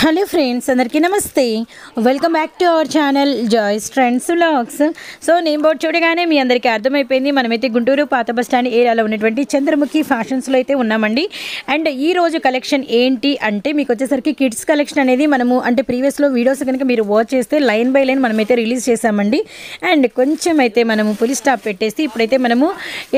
Hello friends, అందరికీ నమస్తే. Welcome back to our channel Joys Trends Vlogs. So name board చూడగానే మీ అందరికీ అర్థమైపోయింది, మనమైతే గుంటూరు పాత బస్ స్టాండ్ ఏరియాలో ఉన్నటువంటి చంద్రముఖి ఫ్యాషన్స్లో అయితే ఉన్నామండి. అండ్ ఈ రోజు కలెక్షన్ ఏంటి అంటే మీకు వచ్చేసరికి కిడ్స్ కలెక్షన్ అనేది మనము అంటే ప్రీవియస్లో వీడియోస్ కనుక మీరు వాచ్ చేస్తే లైన్ బై లైన్ మనమైతే రిలీజ్ చేసామండి. అండ్ కొంచెం అయితే మనము పులి స్టాప్ పెట్టేసి ఇప్పుడైతే మనము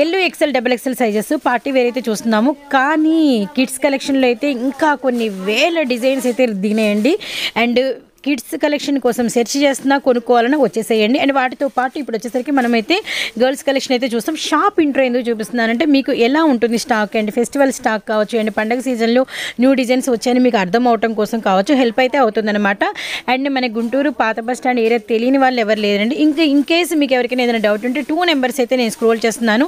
XL, XXL sizes party wear అయితే చూస్తున్నాము. కానీ కిడ్స్ కలెక్షన్లో అయితే ఇంకా కొన్ని వేల డిజైన్స్ అయితే దిగినాయండి. అండ్ కిడ్స్ కలెక్షన్ కోసం సెర్చ్ చేస్తున్నా, కొనుక్కోవాలని వచ్చేసేయండి. అండ్ వాటితో పాటు ఇప్పుడు వచ్చేసరికి మనమైతే గర్ల్స్ కలెక్షన్ అయితే చూస్తాం. షాప్ ఇంట్రో ఎందుకు చూపిస్తున్నానంటే మీకు ఎలా ఉంటుంది స్టాక్ అండ్ ఫెస్టివల్ స్టాక్ కావచ్చు, అండ్ పండగ సీజన్లో న్యూ డిజైన్స్ వచ్చాయని మీకు అర్థం అవటం కోసం కావచ్చు, హెల్ప్ అయితే అవుతుందన్నమాట. అండ్ మన గుంటూరు పాత బస్ స్టాండ్ ఏరియా తెలియని వాళ్ళు ఎవరు లేరండి. ఇంకా ఇన్ కేసు మీకు ఎవరికైనా ఏదైనా డౌట్ ఉంటే 2 నెంబర్స్ అయితే నేను స్క్రోల్ చేస్తున్నాను.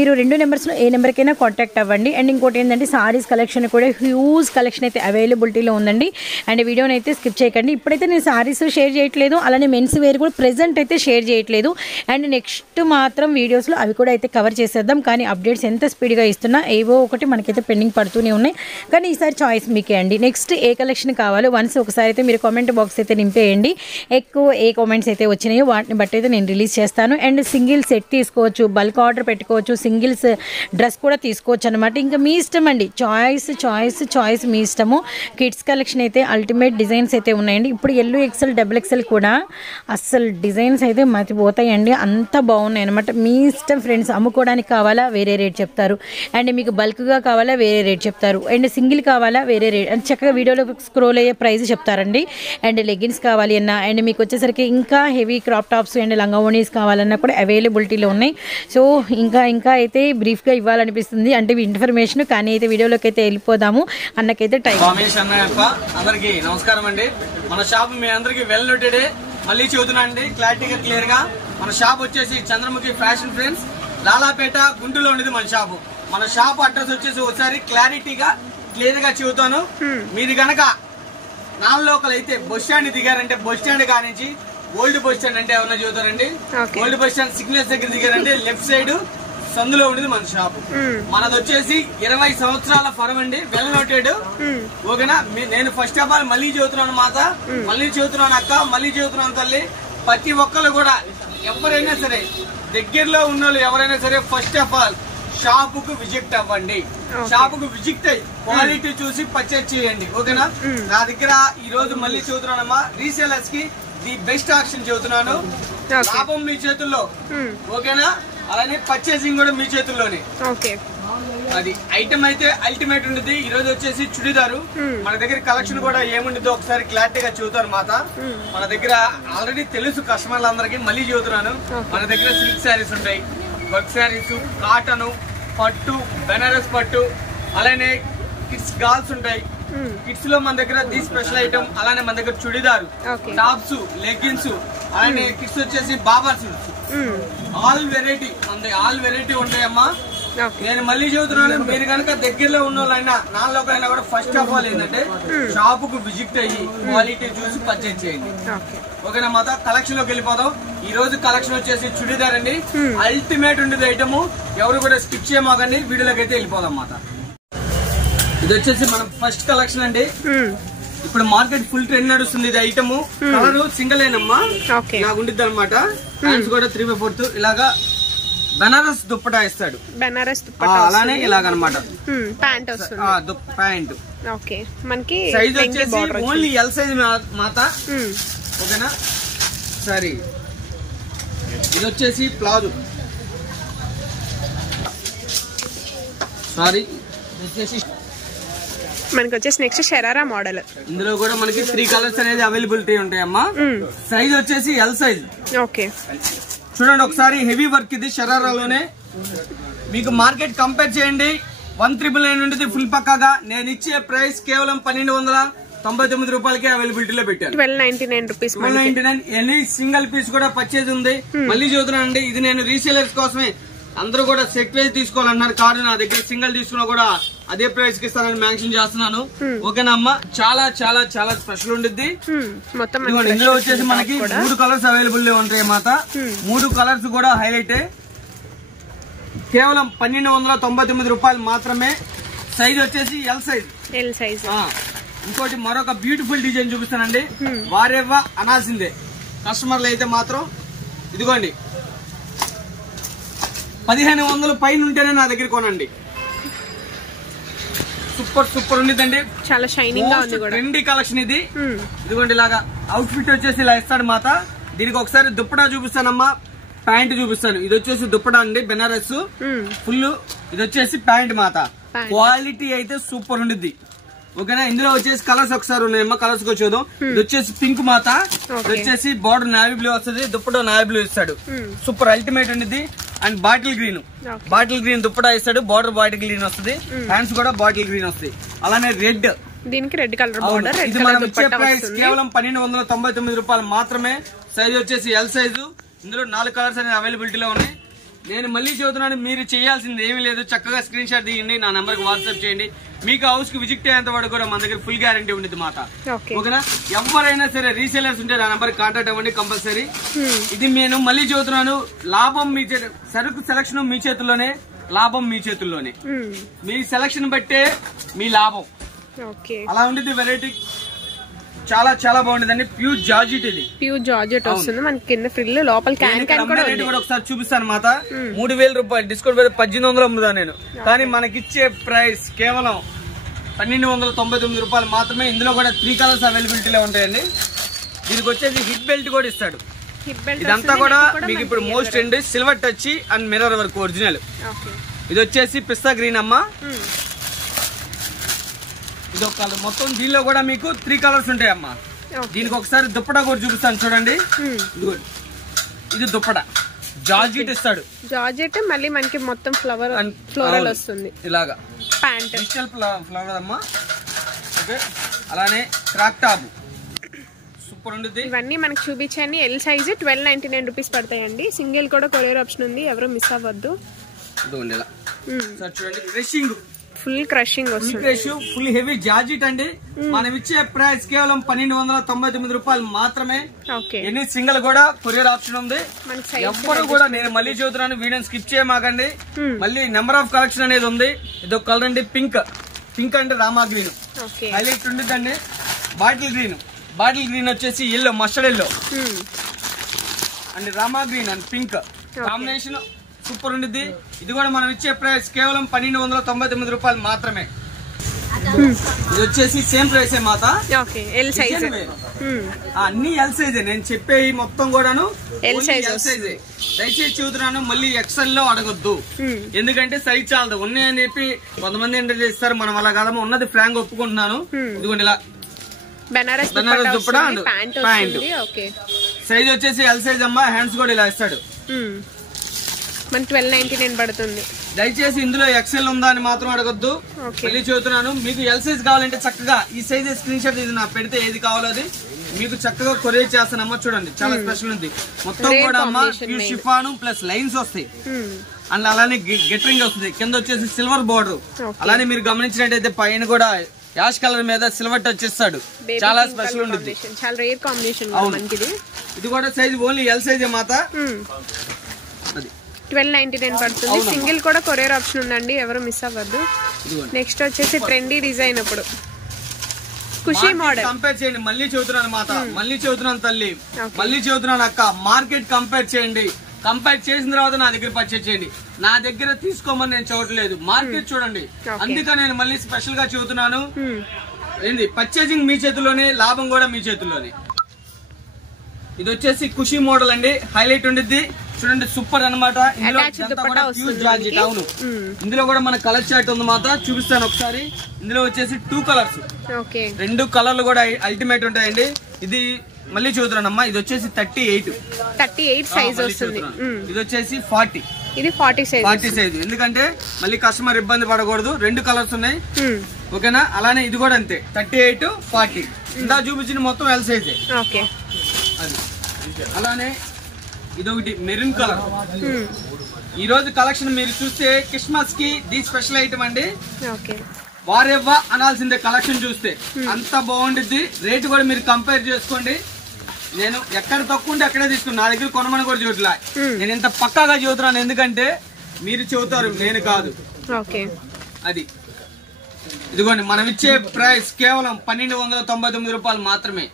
మీరు 2 నెంబర్స్లో ఏ నెంబర్కైనా కాంటాక్ట్ అవ్వండి. అండ్ ఇంకోటి ఏంటంటే సారీస్ కలెక్షన్ కూడా హ్యూజ్ కలెక్షన్ అయితే అవైలబిలిటీలో ఉందండి. అండ్ వీడియోని అయితే స్కిప్ చేయకండి. ఇప్పుడైతే నేను సారీస్ షేర్ చేయట్లేదు, అలానే మెన్స్ వేర్ కూడా ప్రెజెంట్ అయితే షేర్ చేయట్లేదు. అండ్ నెక్స్ట్ మాత్రం వీడియోస్లో అవి కూడా అయితే కవర్ చేసేద్దాం. కానీ అప్డేట్స్ ఎంత స్పీడ్గా ఇస్తున్నా ఏవో ఒకటి మనకైతే పెండింగ్ పడుతూనే ఉన్నాయి. కానీ ఈసారి చాయిస్ మీకే అండి. నెక్స్ట్ ఏ కలెక్షన్ కావాలో వన్స్ ఒకసారి అయితే మీరు కామెంట్ బాక్స్ అయితే నింపేయండి. ఎక్కువ ఏ కామెంట్స్ అయితే వచ్చినాయో వాటిని బట్టి అయితే నేను రిలీజ్ చేస్తాను. అండ్ సింగిల్ సెట్ తీసుకోవచ్చు, బల్క్ ఆర్డర్ పెట్టుకోవచ్చు, సింగిల్స్ డ్రెస్ కూడా తీసుకోవచ్చు అనమాట. ఇంకా మీ ఇష్టం అండి, చాయిస్ మీ ఇష్టము. కిడ్స్ కలెక్షన్ అయితే అల్టిమేట్ డిజైన్స్ అయితే ఉన్నాయండి. ఇప్పుడు XL, XXL కూడా అస్సలు డిజైన్స్ అయితే మతిపోతాయండి, అంత బాగున్నాయి అనమాట. మీ ఇష్టం ఫ్రెండ్స్. అమ్ముకోవడానికి కావాలా వేరే రేట్ చెప్తారు, అండ్ మీకు బల్క్గా కావాలా వేరే రేట్ చెప్తారు, అండ్ సింగిల్ కావాలా వేరే రేట్, అండ్ చక్కగా వీడియోలో స్క్రోల్ అయ్యే ప్రైస్ చెప్తారండి. అండ్ లెగిన్స్ కావాలి అన్నా, అండ్ మీకు వచ్చేసరికి ఇంకా హెవీ క్రాప్ టాప్స్ అండ్ లంగావోనీస్ కావాలన్నా కూడా అవైలబిలిటీలో ఉన్నాయి. సో ఇంకా అయితే బ్రీఫ్గా ఇవ్వాలనిపిస్తుంది అంటే ఇన్ఫర్మేషన్, కానీ అయితే వీడియోలోకి అయితే వెళ్ళిపోదాము. అన్నకైతే టైం. అందరికీ నమస్కారం అండి. మన షాప్ మీ అందరికి వెల్ నోటెడ్. మళ్ళీ చెబుతున్నా అండి క్లారిటీగా క్లియర్ గా. మన షాప్ వచ్చేసి చంద్రముఖి ఫ్యాషన్ ఫ్రెండ్స్, లాలాపేట, గుంటూరులో ఉండేది మన షాపు. మన షాప్ అడ్రస్ వచ్చేసి ఒకసారి క్లారిటీగా క్లియర్ గా చెబుతాను. మీరు గనక నాన్ లోకల్ అయితే బస్ స్టాండ్ దిగారంటే బస్ స్టాండ్ కానించి ఓల్డ్ బస్ స్టాండ్ అంటే ఎవరైనా చెబుతారండి. ఓల్డ్ బస్ స్టాండ్ సిగ్నల్స్ దగ్గర దిగారంటే లెఫ్ట్ సైడ్ సందులో ఉండేది మన షాప్. మనది వచ్చేసి 20 సంవత్సరాల ఫరం అండి, వెల్ నోటెడ్. ఓకేనా. నేను ఫస్ట్ ఆఫ్ ఆల్ మళ్ళీ చెబుతున్నాను మాత, మళ్ళీ చెబుతున్నాను అక్క, మళ్ళీ చెబుతున్నాను తల్లి. ప్రతి ఒక్కరు కూడా ఎవరైనా సరే దగ్గరలో ఉన్న వాళ్ళు ఎవరైనా సరే ఫస్ట్ ఆఫ్ ఆల్ షాప్ కు విజిట్ అవ్వండి. షాప్ కు విజిట్ అయ్యి క్వాలిటీ చూసి పర్చేజ్ చేయండి. ఓకేనా. నా దగ్గర ఈ రోజు మళ్ళీ చెబుతున్నానమ్మా, రీసేలర్స్ కి ది బెస్ట్ ఆప్షన్ చెబుతున్నాను. లాభం మీ చేతుల్లో. ఓకేనా. అలానే పర్చేసింగ్ కూడా మీ చేతుల్లోనే. అది ఐటమ్ అయితే అల్టిమేట్ ఉండదు. ఈ రోజు వచ్చేసి చుడిదారు. మన దగ్గర కలెక్షన్ కూడా ఏముండదో ఒకసారి క్లారిటీగా చూతారు మాత. మన దగ్గర ఆల్రెడీ తెలుసు కస్టమర్లు అందరికి, మళ్ళీ చూతున్నాను. మన దగ్గర సిల్క్ శారీస్ ఉంటాయి, వర్క్ శారీస్, కాటన్, పట్టు, బెనారస్ పట్టు, అలానే కిడ్స్ గాల్స్ ఉంటాయి. కిడ్స్ లో మన దగ్గర ది స్పెషల్ ఐటమ్. అలానే మన దగ్గర చుడిదారు, టాప్స్, లెగ్గిన్స్, అలానే కిడ్స్ వచ్చేసి బాబర్ సూట్స్, ఆల్ వెరైటీ ఉంటాయమ్మా. నేను మళ్ళీ చెబుతున్నాను, మీరు కనుక దగ్గరలో ఉన్న వాళ్ళైనా నాలుగుకైనా కూడా ఫస్ట్ ఆఫ్ ఆల్ ఏంటంటే షాప్ కు విజిట్ అయ్యి క్వాలిటీ చూసి పర్చేజ్ చేయండి. ఓకేనా మాత. కలెక్షన్ లోకి వెళ్ళిపోదాం. ఈ రోజు కలెక్షన్ వచ్చేసి చుడిదార్ అండి, అల్టిమేట్ ఉండేది ఐటమ్. ఎవరు కూడా స్కిప్ చేయమాకండి, వీడియోలోకి అయితే వెళ్ళిపోదాం మాత. ఇది వచ్చేసి మనం ఫస్ట్ కలెక్షన్ అండి. ఇప్పుడు మార్కెట్ ఫుల్ ట్రెండ్ నడుస్తుంది. ఇది ఐటమ్ కలర్ సింగిల్ ఏనమ్మా, నాకు ఉండిద్ది అనమాట. హ్యాండ్స్ కూడా 3/4 ఇలాగా బెనారస్ దుప్పటా ఇస్తాడు. అలానే ఇలాగనమాట ప్యాంట్. సైజ్ వచ్చేసి ఓన్లీ ఎల్ సైజ్ మాత. ఓకేనా. సరే, ఇది వచ్చేసి ప్లాజో. సారీ, మనకి వచ్చేసి నెక్స్ట్ షరారా మోడల్. ఇందులో కూడా మనకి 3 కలర్స్ అనేది అవైలబిలిటీ ఉంటాయమ్మా. సైజ్ వచ్చేసి ఎల్ సైజ్. ఓకే. చూడండి ఒకసారి, హెవీ వర్క్ ఇది షరారాలోనే. మీకు మార్కెట్ కంపేర్ చేయండి, 1,999 ఉండేది ఫుల్ పక్కాగా. నేను ఇచ్చే ప్రైస్ కేవలం 1,299 రూపాయలకే అవైలబిలిటీలో పెట్టాను. 1299 రూపీస్. 1299. ఎనీ సింగిల్ పీస్ కూడా పర్చేజ్ ఉంది. మళ్ళీ చూద్దానండి, ఇది నేను రీసేలర్స్ కోసమే. అందరూ కూడా సెట్ వైజ్ తీసుకోవాలన్నారు. కార్డు నా దగ్గర సింగిల్ తీసుకున్నా కూడా అదే ప్రైస్ కి ఇస్తానని మెన్షన్ చేస్తున్నాను. ఓకేనా అమ్మా. చాలా చాలా చాలా స్పెషల్ ఉండిద్ది. ఇందులో వచ్చేసి మనకి 3 కలర్స్ అవైలబుల్ ఉంటాయి మాత. 3 కలర్స్ కూడా హైలైట్. కేవలం 1299 రూపాయలు మాత్రమే. సైజ్ వచ్చేసి ఎల్ సైజ్. ఇంకోటి మరొక బ్యూటిఫుల్ డిజైన్ చూపిస్తానండి. వారేవ్వా అనాల్సిందే కస్టమర్లు అయితే మాత్రం. ఇదిగోండి 1500 పైన ఉంటేనే నా దగ్గర కొనండి. సూపర్ సూపర్ ఉండిద్దండి. చాలా షైనింగ్ గా ఉంది కూడా. ట్రెండీ కలెక్షన్ ఇది. ఇదిగోండి ఇలాగా అవుట్ ఫిట్ వచ్చేసి ఇలా ఇస్తాడు మాత. దీనికి ఒకసారి దుప్పటా చూపిస్తానమ్మా, ప్యాంట్ చూపిస్తాను. ఇది వచ్చేసి దుప్పటా అండి బెనారస్ ఫుల్. ఇది వచ్చేసి ప్యాంట్ మాత. క్వాలిటీ అయితే సూపర్ ఉండిద్ది. ఓకేనా. ఇందులో వచ్చేసి కలర్స్ ఒకసారి ఉన్నాయమ్మా, కలర్స్ కి వచ్చేది. ఇది వచ్చేసి పింక్ మాత. ఇది వచ్చేసి బార్డర్ నావీ బ్లూ వస్తుంది, దుప్పటా నావీ బ్లూ ఇస్తాడు. సూపర్ అల్టిమేట్ ఉండిద్ది. అండ్ బాటిల్ గ్రీన్ దుప్పటా ఇస్తాడు, బార్డర్ బాటిల్ గ్రీన్ వస్తుంది, హ్యాండ్స్ కూడా బాటిల్ గ్రీన్ వస్తాయి. అలానే రెడ్, దీనికి రెడ్ కలర్ బార్డర్. ఇది మనం ఇచ్చే ప్రైస్ కేవలం 1299 రూపాయలు మాత్రమే. సైజ్ వచ్చేసి ఎల్ సైజు. ఇందులో 4 కలర్స్ అనేది అవైలబిలిటీలో ఉన్నాయి. నేను మళ్ళీ చెబుతున్నాను, మీరు చేయాల్సింది ఏమీ లేదు. చక్కగా స్క్రీన్ షాట్ తీయండి, నా నంబర్ కి వాట్సాప్ చేయండి. మీకు హౌస్ కి విజిట్ అయ్యేంత వరకు కూడా మన దగ్గర ఫుల్ గ్యారంటీ ఉండేది మాట. ఓకేనా. ఎవరైనా సరే రీసేలర్స్ ఉంటే నా నంబర్ కాంటాక్ట్ అవ్వండి కంపల్సరీ. ఇది నేను మళ్ళీ చెబుతున్నాను, లాభం మీ సరుకు సెలక్షన్ మీ చేతుల్లోనే, లాభం మీ చేతుల్లోనే. మీ సెలక్షన్ బట్టే మీ లాభం. అలా ఉండేది. వెరైటీ చాలా చాలా బాగుంటుందండి. ప్యూర్ జార్జెట్, ఇది ప్యూర్ జార్జెట్ వస్తుంది. మనకి కింద ఫ్రిల్, లోపల క్యాన్ కూడా ఒకసారి చూపిస్తాను మాట. 3000 రూపాయలు డిస్కౌంట్ పెడితే 1800 అమ్ముదా నేను. కానీ మనకిచ్చే ప్రైస్ కేవలం 1299 రూపాయలు మాత్రమే. ఇందులో కూడా 3 కలర్స్ అవైలబిలిటీలో ఉంటాయండి. దీనికి వచ్చేసి హిప్ బెల్ట్ కూడా ఇస్తాడు. ఇదంతా కూడా మీకు ఇప్పుడు most trend silver touch and mirror work original. ఇది వచ్చేసి పిస్తా గ్రీన్ అమ్మా. ఇది ఒక కలర్. మొత్తం దీనిలో కూడా మీకు 3 కలర్స్ ఉంటాయమ్మా. దీనికి ఒకసారి దుప్పటా కూడా చూపిస్తాను చూడండి. ఇది దుప్పటా జార్జెట్ ఇస్తాడు. జార్జెట్ మళ్ళీ మనకి మొత్తం ఫ్లోరల్ వస్తుంది. ఇలాగా ప్యాంట్ డిజిటల్ ఫ్లవర్ అమ్మా. ఓకే. అలానే క్రాక్ టాప్ సూపర్ ఉంటుంది. ఇవన్నీ మనకి చూపించండి. ఎల్ సైజ్ 1299 రూపీస్ పడతాయండి. సింగిల్ కూడా కొరియర్ ఆప్షన్ ఉంది, ఎవరు మిస్ అవ్వద్దు. చూడండి క్రషింగ్, ఫుల్ క్రషింగ్ వస్తుంది. ఫుల్ హెవీ జార్జెట్ అండి. మనం ఇచ్చే ప్రైస్ కేవలం 1299 రూపాయలు మాత్రమే. ఎన్ని సింగిల్ కూడా కొరియర్ ఆప్షన్ ఉంది. ఎవ్వరు కూడా, నేను మళ్ళీ చూస్తున్నాను, వీడియోని స్కిప్ చేయమాకండి. మళ్ళీ నెంబర్ ఆఫ్ కలెక్షన్ అనేది ఉంది. ఇదొక కలర్ అండి పింక్ అంటే రామా గ్రీన్ హైలైట్ ఉండిద్దండి. బాటిల్ గ్రీన్ వచ్చేసి yellow, mustard yellow and Rama green and pink combination super ఉండిద్ది. ఇది కూడా మనం ఇచ్చే ప్రైస్ కేవలం 1299 రూపాయలు మాత్రమే. ఇది వచ్చేసి సేమ్ ప్రైస్ మాత. అన్ని ఎల్ సైజే నేను చెప్పే మొత్తం కూడాను ఎల్ సైజే. దయచేసి చూస్తున్నాను, మళ్ళీ ఎక్సెల్ లో అడగొద్దు. ఎందుకంటే సైజ్ చాలదు. ఉన్నాయని చెప్పి కొంతమంది ఎంటర్ చేస్తారు, మనం అలా కాదమ్మా. ఉన్నది ఫ్రాంక్ ఒప్పుకుంటున్నాను. ఇదిగోండి ఇలా బెనారస్ దుప్పటా ప్యాంట్. సైజ్ వచ్చేసి ఎల్ సైజ్ అమ్మా. హ్యాండ్స్ కూడా ఇలా ఇస్తాడు. మన 1299 పడుతుంది. దయచేసి ఇందులో ఎక్సెల్ ఉందా అని మాత్రం అడగొద్దు. మళ్ళీ చెబుతున్నాను, మీకు ఎల్ సైజ్ కావాలంటే చక్కగా ఈ సైజ్ స్క్రీన్ షాట్ ఇది నాకు పెడితే ఏది కావాలో అది మీకు చక్కగా కొరియర్ చేస్తానమ్మా. చూడండి చాలా స్పెషల్ ఉంది. మొత్తం కూడా అమ్మా షిఫాను ప్లస్ లైన్స్ వస్తాయి. అండ్ అలానే గెటరింగ్ వస్తుంది. కింద వచ్చేసి సిల్వర్ బోర్డర్. అలానే మీరు గమనించినట్టయితే పైన కూడా యాష్ కలర్ మీద సిల్వర్ టచ్ ఇస్తాడు. చాలా స్పెషల్ ఉంటుంది. చాలా రేర్ కాంబినేషన్. ఇది కూడా సైజ్ ఓన్లీ ఎల్ సైజే మాత. అది 1299 పడుతుంది. సింగిల్ కూడా కొరియర్ ఆప్షన్ ఉందండి, ఎవరు మిస్ అవ్వద్దు. నెక్స్ట్ వచ్చేసి ట్రెండీ డిజైన్. ఇప్పుడు ఖుషి మోడల్ కంపేర్ చేయండి. మళ్ళీ చెబుతున్నాను మాత, మళ్ళీ చెబుతున్నాను తల్లి, మళ్ళీ చెబుతున్నాను అక్క, మార్కెట్ కంపేర్ చేయండి. కంపేర్ చేసిన తర్వాత నా దగ్గర పర్చేజ్ చేయండి. నా దగ్గర తీసుకోమని నేను చూడట్లేదు, మార్కెట్ చూడండి. అందుకని నేను మళ్ళీ స్పెషల్ గా చెబుతున్నాను. ఏంది పర్చేజింగ్ మీ చేతుల్లోనే, లాభం కూడా మీ చేతుల్లోనే. ఇది వచ్చేసి ఖుషి మోడల్ అండి, హైలైట్ ఉండిద్ది. చూడండి సూపర్ అనమాట. అవును, ఇందులో కూడా మన కలర్ చార్ట్ ఉంది మాట, చూపిస్తాను ఒకసారి. ఇందులో వచ్చేసి 2 కలర్స్, 2 కలర్లు కూడా అల్టిమేట్ ఉంటాయండి. ఇది మళ్ళీ చూద్దానమ్మా. ఇది వచ్చేసి 38 సైజ్ వస్తుంది. ఇది వచ్చేసి 40, ఇది 40 సైజ్. ఎందుకంటే మళ్ళీ కస్టమర్ ఇబ్బంది పడకూడదు. 2 కలర్స్ ఉన్నాయి, ఓకేనా. అలానే ఇది కూడా అంతే 38, 40. ఇందా చూపించిన మొత్తం ఎల్ సైజ్. అది అలానే ఇదొకటి మెరూన్ కలర్. ఈ రోజు కలెక్షన్ మీరు చూస్తే క్రిస్మస్ కి ది స్పెషల్ ఐటమ్ అండి. వారెవ్వా అనాల్సిందే కలెక్షన్ చూస్తే, అంత బాగుండిద్ది. రేటు కూడా మీరు కంపేర్ చేసుకోండి. నేను ఎక్కడ తక్కువ ఉంటే అక్కడే తీసుకున్నాను. నా దగ్గర కొనమని కూడా చూడలే. నేను ఇంత పక్కాగా చెబుతున్నాను ఎందుకంటే మీరు చెబుతారు, నేను కాదు. అది ఇదిగోండి మనం ఇచ్చే ప్రైస్ కేవలం 1299 రూపాయలు మాత్రమే.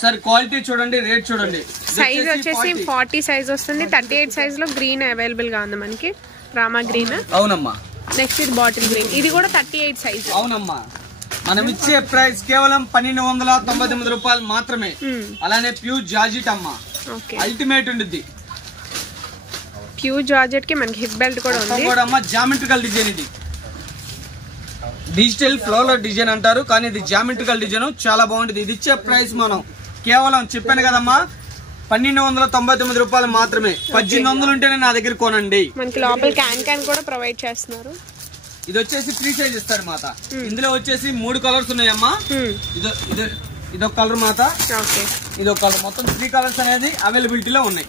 సార్ క్వాలిటీ చూడండి, రేట్ చూడండి. సైజ్ వచ్చేసి 40 సైజ్ వస్తుంది. 38 సైజ్ లో గ్రీన్ అవైలబుల్ గా ఉంది మనకి, రామా గ్రీన్. అవునమ్మా. నెక్స్ట్ ఇది బాటిల్ గ్రీన్, ఇది కూడా 38 సైజ్. అవునమ్మా. మనం ఇచ్చే ప్రైస్ కేవలం 1299 రూపాయలు మాత్రమే. అలానే ప్యూర్ జార్జెట్ అమ్మా, అల్టిమేట్ ఉండిద్ది. ప్యూర్ జార్జెట్ కి మనకి హిప్ బెల్ట్ కూడా ఉంది. జామెట్రికల్ డిజైన్, ఇది డిజిటల్ ఫ్లవర్ డిజైన్ అంటారు కానీ ఇది జామెట్రికల్ డిజైన్, చాలా బాగుంటుంది. ఇది ఇచ్చే ప్రైస్ మనం కేవలం చెప్పాను కదమ్మా 1299 రూపాయలు మాత్రమే. 1800 ఉంటేనే నా దగ్గర కొనండి. మనకి లోపల క్యాన్ కూడా ప్రొవైడ్ చేస్తున్నారు. ఇది వచ్చేసి ఫ్రీ సైజ్ ఇస్తారు మాత. ఇందులో వచ్చేసి 3 కలర్స్ ఉన్నాయమ్మా. ఇదొక కలర్ మాత, ఇదొక కలర్, మొత్తం 3 కలర్స్ అనేది అవైలబిలిటీలో ఉన్నాయి.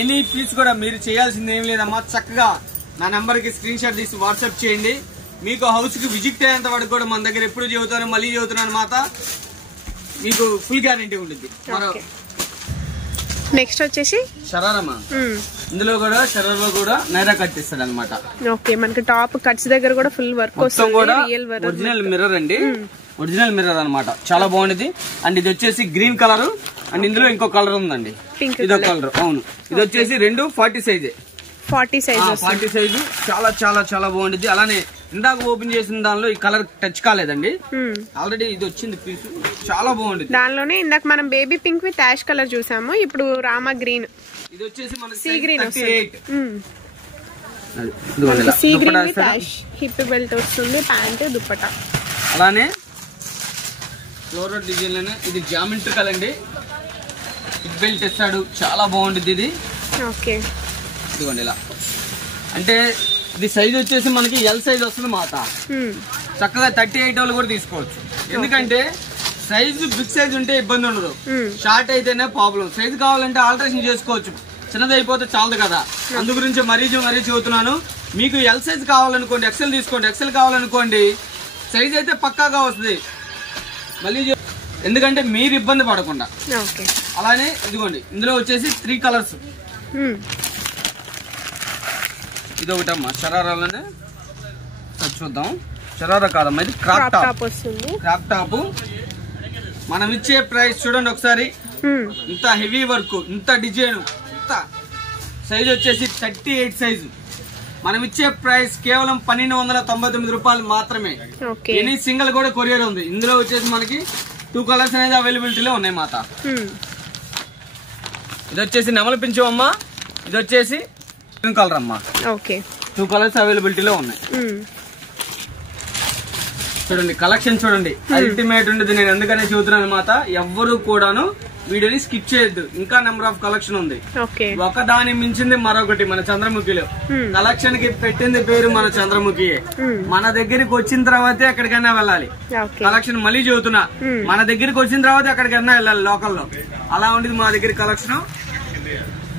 ఎనీ పీస్ కూడా మీరు చేయాల్సింది ఏం లేదమ్మా, చక్కగా నా నెంబర్ కి స్క్రీన్ షాట్ తీసి వాట్సాప్ చేయండి. మీకు హౌస్ కి విజిట్ అయ్యేంత వరకు కూడా మన దగ్గర ఎప్పుడు చెబుతాను మళ్ళీ చెబుతున్నాను మాత, మీకు ఫుల్ గ్యారంటీ ఉంటుంది. నెక్స్ట్ వచ్చేసి షరారమ్మా. ఇందులో కూడా షరార్ లో కూడా నైరా కట్ ఇస్తాడు అనమాట. ఓకే, మనకి టాప్ కట్స్ దగ్గర కూడా ఫుల్ వర్క్ వస్తుంది. ఒరిజినల్ మిర్రర్ అండి, ఒరిజినల్ మిర్రర్ అనమాట, చాలా బాగుంది. అండ్ ఇది వచ్చేసి గ్రీన్ కలర్, అండ్ ఇందులో ఇంకో కలర్ ఉందండి, ఇదొక కలర్. అవును, ఇది వచ్చేసి 2 40 సైజే. 40 సైజు, చాలా చాలా చాలా బాగుంటుంది. అలానే ఇందాక ఓపెన్ చేసిన దానిలో ఈ కలర్ టచ్ కాలేదండి, ఆల్రెడీ ఇది వచ్చింది పీస్, చాలా బాగుంటుంది. దానిలోనే ఇందాక మనం baby pink with ash colour చూసాము, ఇప్పుడు రామా గ్రీన్. ఇది వచ్చేసి మనకి sea green, 38. Sea green with ash, hip belt వస్తుంది, ప్యాంట్, దుప్పటా. అలానే ఫ్లోరల్ డిజైన్ లోనే ఇది జామెట్రికల్ అండి, హిప్ బెల్ట్ ఇస్తాడు, చాలా బాగుంటుంది ఇది. ఓకే, ఇదిగోండి ఇలా. అంటే ఇది సైజ్ వచ్చేసి మనకి ఎల్ సైజ్ వస్తుంది మాత. చక్కగా 38 వాళ్ళు కూడా తీసుకోవచ్చు. ఎందుకంటే సైజు బిగ్ సైజ్ ఉంటే ఇబ్బంది ఉండదు, షార్ట్ అయితేనే ప్రాబ్లం. సైజ్ కావాలంటే ఆల్టరేషన్ చేసుకోవచ్చు, చిన్నది అయిపోతే చాలదు కదా. అందు గురించి మరీ చెబుతున్నాను. మీకు ఎల్ సైజ్ కావాలనుకోండి ఎక్సెల్ తీసుకోండి, ఎక్సెల్ కావాలనుకోండి సైజ్ అయితే పక్కాగా వస్తుంది మళ్ళీ, ఎందుకంటే మీరు ఇబ్బంది పడకుండా. అలానే ఇదిగోండి ఇందులో వచ్చేసి 3 కలర్స్. ఇది ఒకటమ్మా షరారాలోనే చూద్దాం. షరారా కాదమ్మా, ఇది క్రాప్ టాప్ వస్తుంది. క్రాప్ టాప్ మనం ఇచ్చే ప్రైస్ చూడండి ఒకసారి, ఇంత హెవీ వర్క్, ఇంత డిజైన్, ఇంత సైజ్ వచ్చేసి 38 సైజు. మనం ఇచ్చే ప్రైస్ కేవలం 1299 రూపాయలు మాత్రమే. ఎనీ సింగిల్ కూడా కొరియర్ ఉంది. ఇందులో వచ్చేసి మనకి 2 కలర్స్ అనేది అవైలబిలిటీలో ఉన్నాయి మాత. ఇది వచ్చేసి నెమలి పించమమ్మా, ఇది వచ్చేసి గ్రీన్ కలర్ అమ్మా. 2 కలర్స్ అవైలబిలిటీలో ఉన్నాయి. చూడండి కలెక్షన్ చూడండి, అల్టిమేట్ ఉండదు. నేను ఎందుకనే చెబుతున్నాను మాత, ఎవ్వరు కూడాను వీడియోని స్కిప్ చేయొద్దు. ఇంకా నెంబర్ ఆఫ్ కలెక్షన్ ఉంది, ఒక దాని మించింది మరొకటి. మన చంద్రముఖిలో కలెక్షన్ కి పెట్టింది పేరు మన చంద్రముఖి. మన దగ్గరికి వచ్చిన తర్వాతే ఎక్కడికైనా వెళ్ళాలి. కలెక్షన్ మళ్ళీ చెబుతున్నా, మన దగ్గరికి వచ్చిన తర్వాత ఎక్కడికైనా వెళ్ళాలి లోకల్లో. అలా ఉండేది మా దగ్గర కలెక్షన్.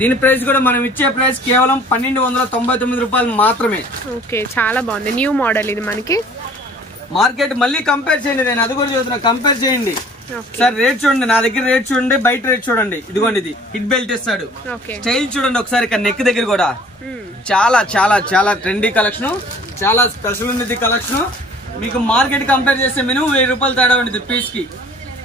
దీని ప్రైస్ కూడా మనం ఇచ్చే ప్రైస్ కేవలం 1299 రూపాయలు మాత్రమే. ఓకే, చాలా బాగుంది, న్యూ మోడల్ ఇది మనకి. మార్కెట్ మళ్ళీ కంపేర్ చేయండి, నేను అది కూడా చెబుతున్నా, కంపేర్ చేయండి సార్. రేట్ చూడండి, నా దగ్గర రేట్ చూడండి, బయట రేట్ చూడండి. ఇదిగోండి ఇది హిట్ బెల్ట్ ఇస్తాడు, స్టైల్ చూడండి ఒకసారి, నెక్ దగ్గర కూడా చాలా చాలా చాలా ట్రెండీ కలెక్షన్, చాలా స్పెషల్ ఉంది కలెక్షన్. మీకు మార్కెట్ కంపేర్ చేస్తే మినిమం 1000 రూపాయలు తేడా ఉండేది పీస్ కి.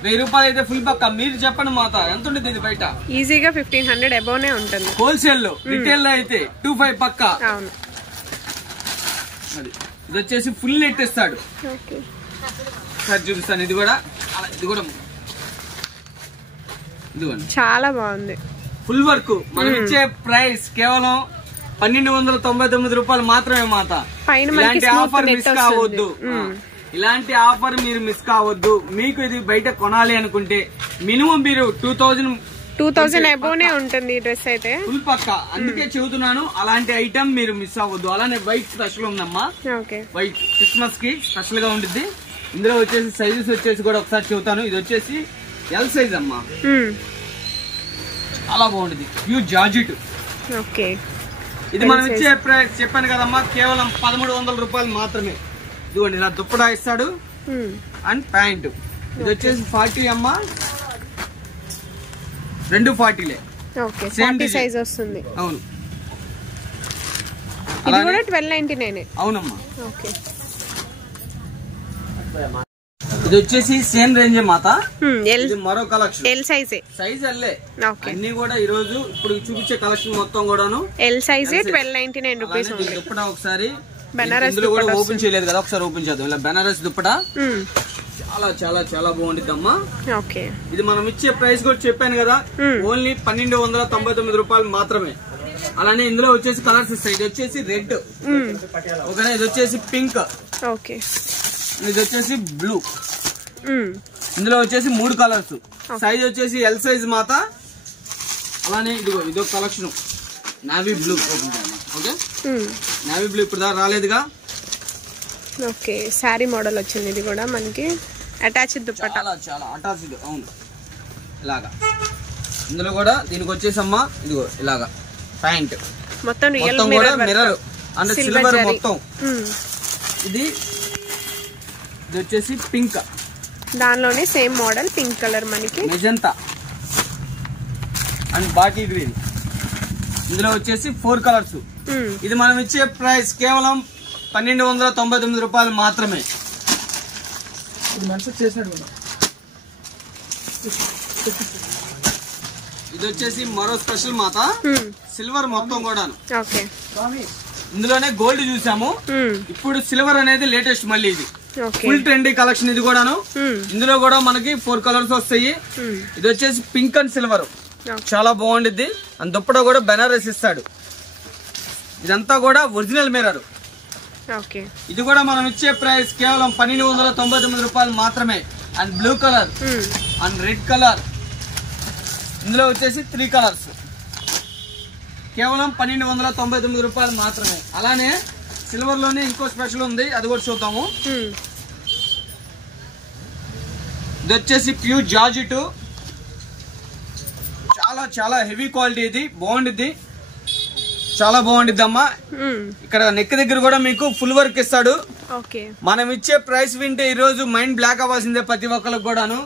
1000 రూపాయలు అయితే ఫుల్ పక్క. మీరు చెప్పండి మాత, ఎంత ఉంటుంది ఇది బయట? ఈజీగా 1500 అబౌవ్ ఉంటుంది హోల్సేల్ లో. రిటైల్ లో అయితే 25 పక్క. ఇది వచ్చేసి ఫుల్ నెట్ ఇస్తాడు. సార్ చూపిస్తాను, ఇది కూడా ఇదిగోండి, చాలా బాగుంది, ఫుల్ వర్క్. మనం ఇచ్చే ప్రైస్ కేవలం 1299 రూపాయలు మాత్రమే మాత. ఇలాంటి ఆఫర్ మిస్ కావద్దు, ఇలాంటి ఆఫర్ మీరు మిస్ కావద్దు. మీకు ఇది బయట కొనాలి అనుకుంటే మినిమం మీరు 2000 అబౌవ్ ఉంటుంది డ్రెస్ అయితే ఫుల్ పక్క. అందుకే చెబుతున్నాను, అలాంటి ఐటమ్ మీరు మిస్ అవ్వద్దు. అలానే వైట్ స్పెషల్ ఉందమ్మా, వైట్ క్రిస్మస్ కి స్పెషల్ గా ఉంటుంది. ఇందులో వచ్చేసి సైజెస్ వచ్చేసి కూడా ఒకసారి చెబుతాను. ఇది వచ్చేసి ఎల్ సైజ్ అమ్మా, చాలా బాగుంటుంది, ప్యూర్ జార్జెట్. ఇది మనం ఇచ్చే ప్రైస్ చెప్పాను కదమ్మా, కేవలం 1300 రూపాయలు మాత్రమే. ఇదిగోండి ఇలా దుప్పటా ఇస్తాడు అండ్ ప్యాంటు. ఇది వచ్చేసి 40 అమ్మా, 2 40లే. సైజ్ వస్తుంది. అవును, ఇది కూడా 1299. అవునమ్మా. ఇది వచ్చేసి సేమ్ రేంజ్ మాత. ఎల్ ఇది మరో కలెక్షన్. ఎల్ సైజే. సైజ్ ఎల్లే. ఓకే. అన్ని కూడా ఈ రోజు ఇప్పుడు చూపించే కలెక్షన్ మొత్తం కూడాను ఎల్ సైజే 1299 రూపీస్ ఉంది. దుప్పటా ఒకసారి బనారస్ ఇందులో కూడా ఓపెన్ చేయలేదు కదా, ఒకసారి ఓపెన్ చేద్దాం. ఇలా బనారస్ దుప్పటా చాలా చాలా చాలా బాగుంటుంది అమ్మా. ఓకే. ఇది మనం ఇచ్చే ప్రైస్ కూడా చెప్పాను కదా, ఓన్లీ 1299 రూపాయలు మాత్రమే. అలానే ఇందులో వచ్చేసి కలర్స్ ఇస్తాయి. ఇది వచ్చేసి రెడ్, ఓకేనా. ఇది వచ్చేసి పింక్, ఓకే. ఇది వచ్చేసి బ్లూ. ఇందులో వచ్చేసి 3 కలర్స్. సైజ్ వచ్చేసి ఎల్ సైజ్ మాత. అలానే ఇదిగో ఇదొక collection navy blue. Okay, navy blue ఇప్పుడు దాకా రాలేదుగా. ఓకే, శారీ మోడల్ వచ్చింది. ఇది కూడా మనకి అటాచ్డ్ దుప్పట్టా. చాలా చాలా అటాచ్డ్. అవును, ఇలాగా. ఇందులో కూడా దీనికి వచ్చేసమ్మా ఇదిగో ఇలాగా ప్యాంట్ మొత్తం రియల్ మిర్రర్ అంటే సిల్వర్ మొత్తం. ఇది వచ్చేసి పింక్, దానిలోనే సేమ్ మోడల్ పింక్ కలర్ మనకి. Magenta and bottle green. ఇందులో వచ్చేసి 4 కలర్స్. ఇది మనం ఇచ్చే ప్రైస్ కేవలం 1299 రూపాయలు మాత్రమే. ఇది వచ్చేసి మరో స్పెషల్ మాత, సిల్వర్ మొత్తం కూడాను. ఓకే. ఇందులోనే గోల్డ్ చూసాము, ఇప్పుడు సిల్వర్ అనేది లేటెస్ట్ మళ్ళీ. ఇది ఓకే. ఫుల్ ట్రెండీ కలెక్షన్ ఇది కూడాను. ఇందులో కూడా మనకి 4 కలర్స్ వస్తాయి. ఇది వచ్చేసి పింక్ అండ్ సిల్వర్, చాలా బాగుండిద్ది. అండ్ దుప్పటా కూడా బెనారస్ ఇస్తాడు. ఇదంతా కూడా ఒరిజినల్ మిర్రర్. ఓకే. ఇది కూడా మనం ఇచ్చే ప్రైస్ కేవలం 1299 రూపాయలు మాత్రమే. And blue colour and red colour. ఇందులో వచ్చేసి 3 కలర్స్, కేవలం 1299 రూపాయలు మాత్రమే. అలానే సిల్వర్ లోనే ఇంకో స్పెషల్ ఉంది, అది కూడా చూద్దాము. ఇది వచ్చేసి ప్యూర్ జార్జెట్, చాలా చాలా హెవీ క్వాలిటీ. ఇది బాగుండిద్ది, చాలా బాగుండిద్ది అమ్మా. ఇక్కడ నెక్ దగ్గర కూడా మీకు ఫుల్ వర్క్ ఇస్తాడు. మనం ఇచ్చే ప్రైస్ వింటే ఈ రోజు మైండ్ బ్లాక్ అవ్వాల్సిందే ప్రతి ఒక్కరికి కూడాను.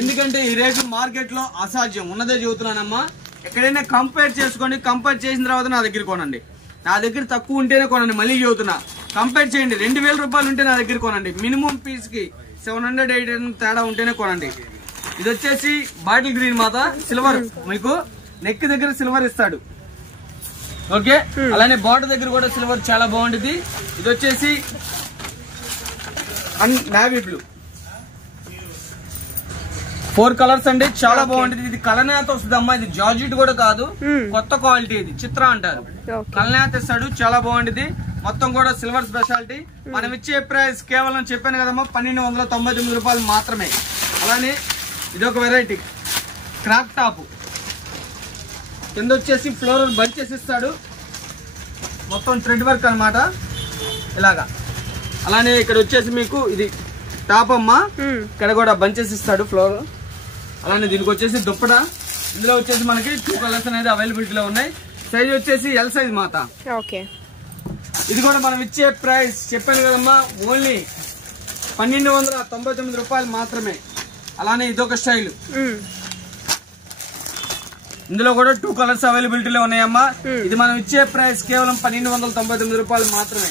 ఎందుకంటే ఈ రేటు మార్కెట్ లో అసాధ్యం, ఉన్నదే చెబుతున్నానమ్మా. ఎక్కడైనా కంపేర్ చేసుకోండి, కంపేర్ చేసిన తర్వాత నా దగ్గర కొనండి. నా దగ్గర తక్కువ ఉంటేనే కొనండి, మళ్ళీ చెబుతున్నా. కంపేర్ చేయండి, 2000 రూపాయలు ఉంటే నా దగ్గర కొనండి. మినిమం పీస్ కి 700 800 తేడా ఉంటేనే కొనండి. ఇది వచ్చేసి బాటిల్ గ్రీన్ మాత, సిల్వర్. మీకు నెక్ దగ్గర సిల్వర్ ఇస్తాడు. ఓకే, అలానే బార్డర్ దగ్గర కూడా సిల్వర్ చాలా బాగుంటుంది. ఇది వచ్చేసి నావీ బ్లూ, 4 కలర్స్ అండి, చాలా బాగుంటుంది. ఇది కలనేత వస్తుంది అమ్మా. ఇది జార్జెట్ కూడా కాదు, కొత్త క్వాలిటీ. ఇది చిత్ర అంటారు, కలనేత ఇస్తాడు, చాలా బాగుంటుంది. మొత్తం కూడా సిల్వర్ స్పెషాలిటీ. మనం ఇచ్చే ప్రైస్ కేవలం చెప్పాను కదమ్మా 1299 రూపాయలు మాత్రమే. అలానే ఇదొక వెరైటీ క్రాప్ టాప్, కింద వచ్చేసి ఫ్లోరల్ బంచెస్ ఇస్తాడు, మొత్తం థ్రెడ్ వర్క్ అనమాట ఇలాగా. అలానే ఇక్కడ వచ్చేసి మీకు ఇది టాప్ అమ్మా, ఇక్కడ కూడా బంచెస్ ఇస్తాడు ఫ్లోర్. అలానే దీనికి వచ్చేసి దుప్పటా. ఇందులో వచ్చేసి మనకి 2 కలర్స్ అనేది అవైలబిలిటీలో ఉన్నాయి. సైజ్ వచ్చేసి ఎల్ సైజ్ మాత. ఓకే. ఇది కూడా మనం ఇచ్చే ప్రైస్ చెప్పాను కదమ్మా, ఓన్లీ 1299 రూపాయలు మాత్రమే. అలానే ఇదొక స్టైల్, ఇందులో కూడా 2 కలర్స్ అవైలబిలిటీలో ఉన్నాయమ్మా. ఇది మనం ఇచ్చే ప్రైస్ కేవలం 1299 రూపాయలు మాత్రమే.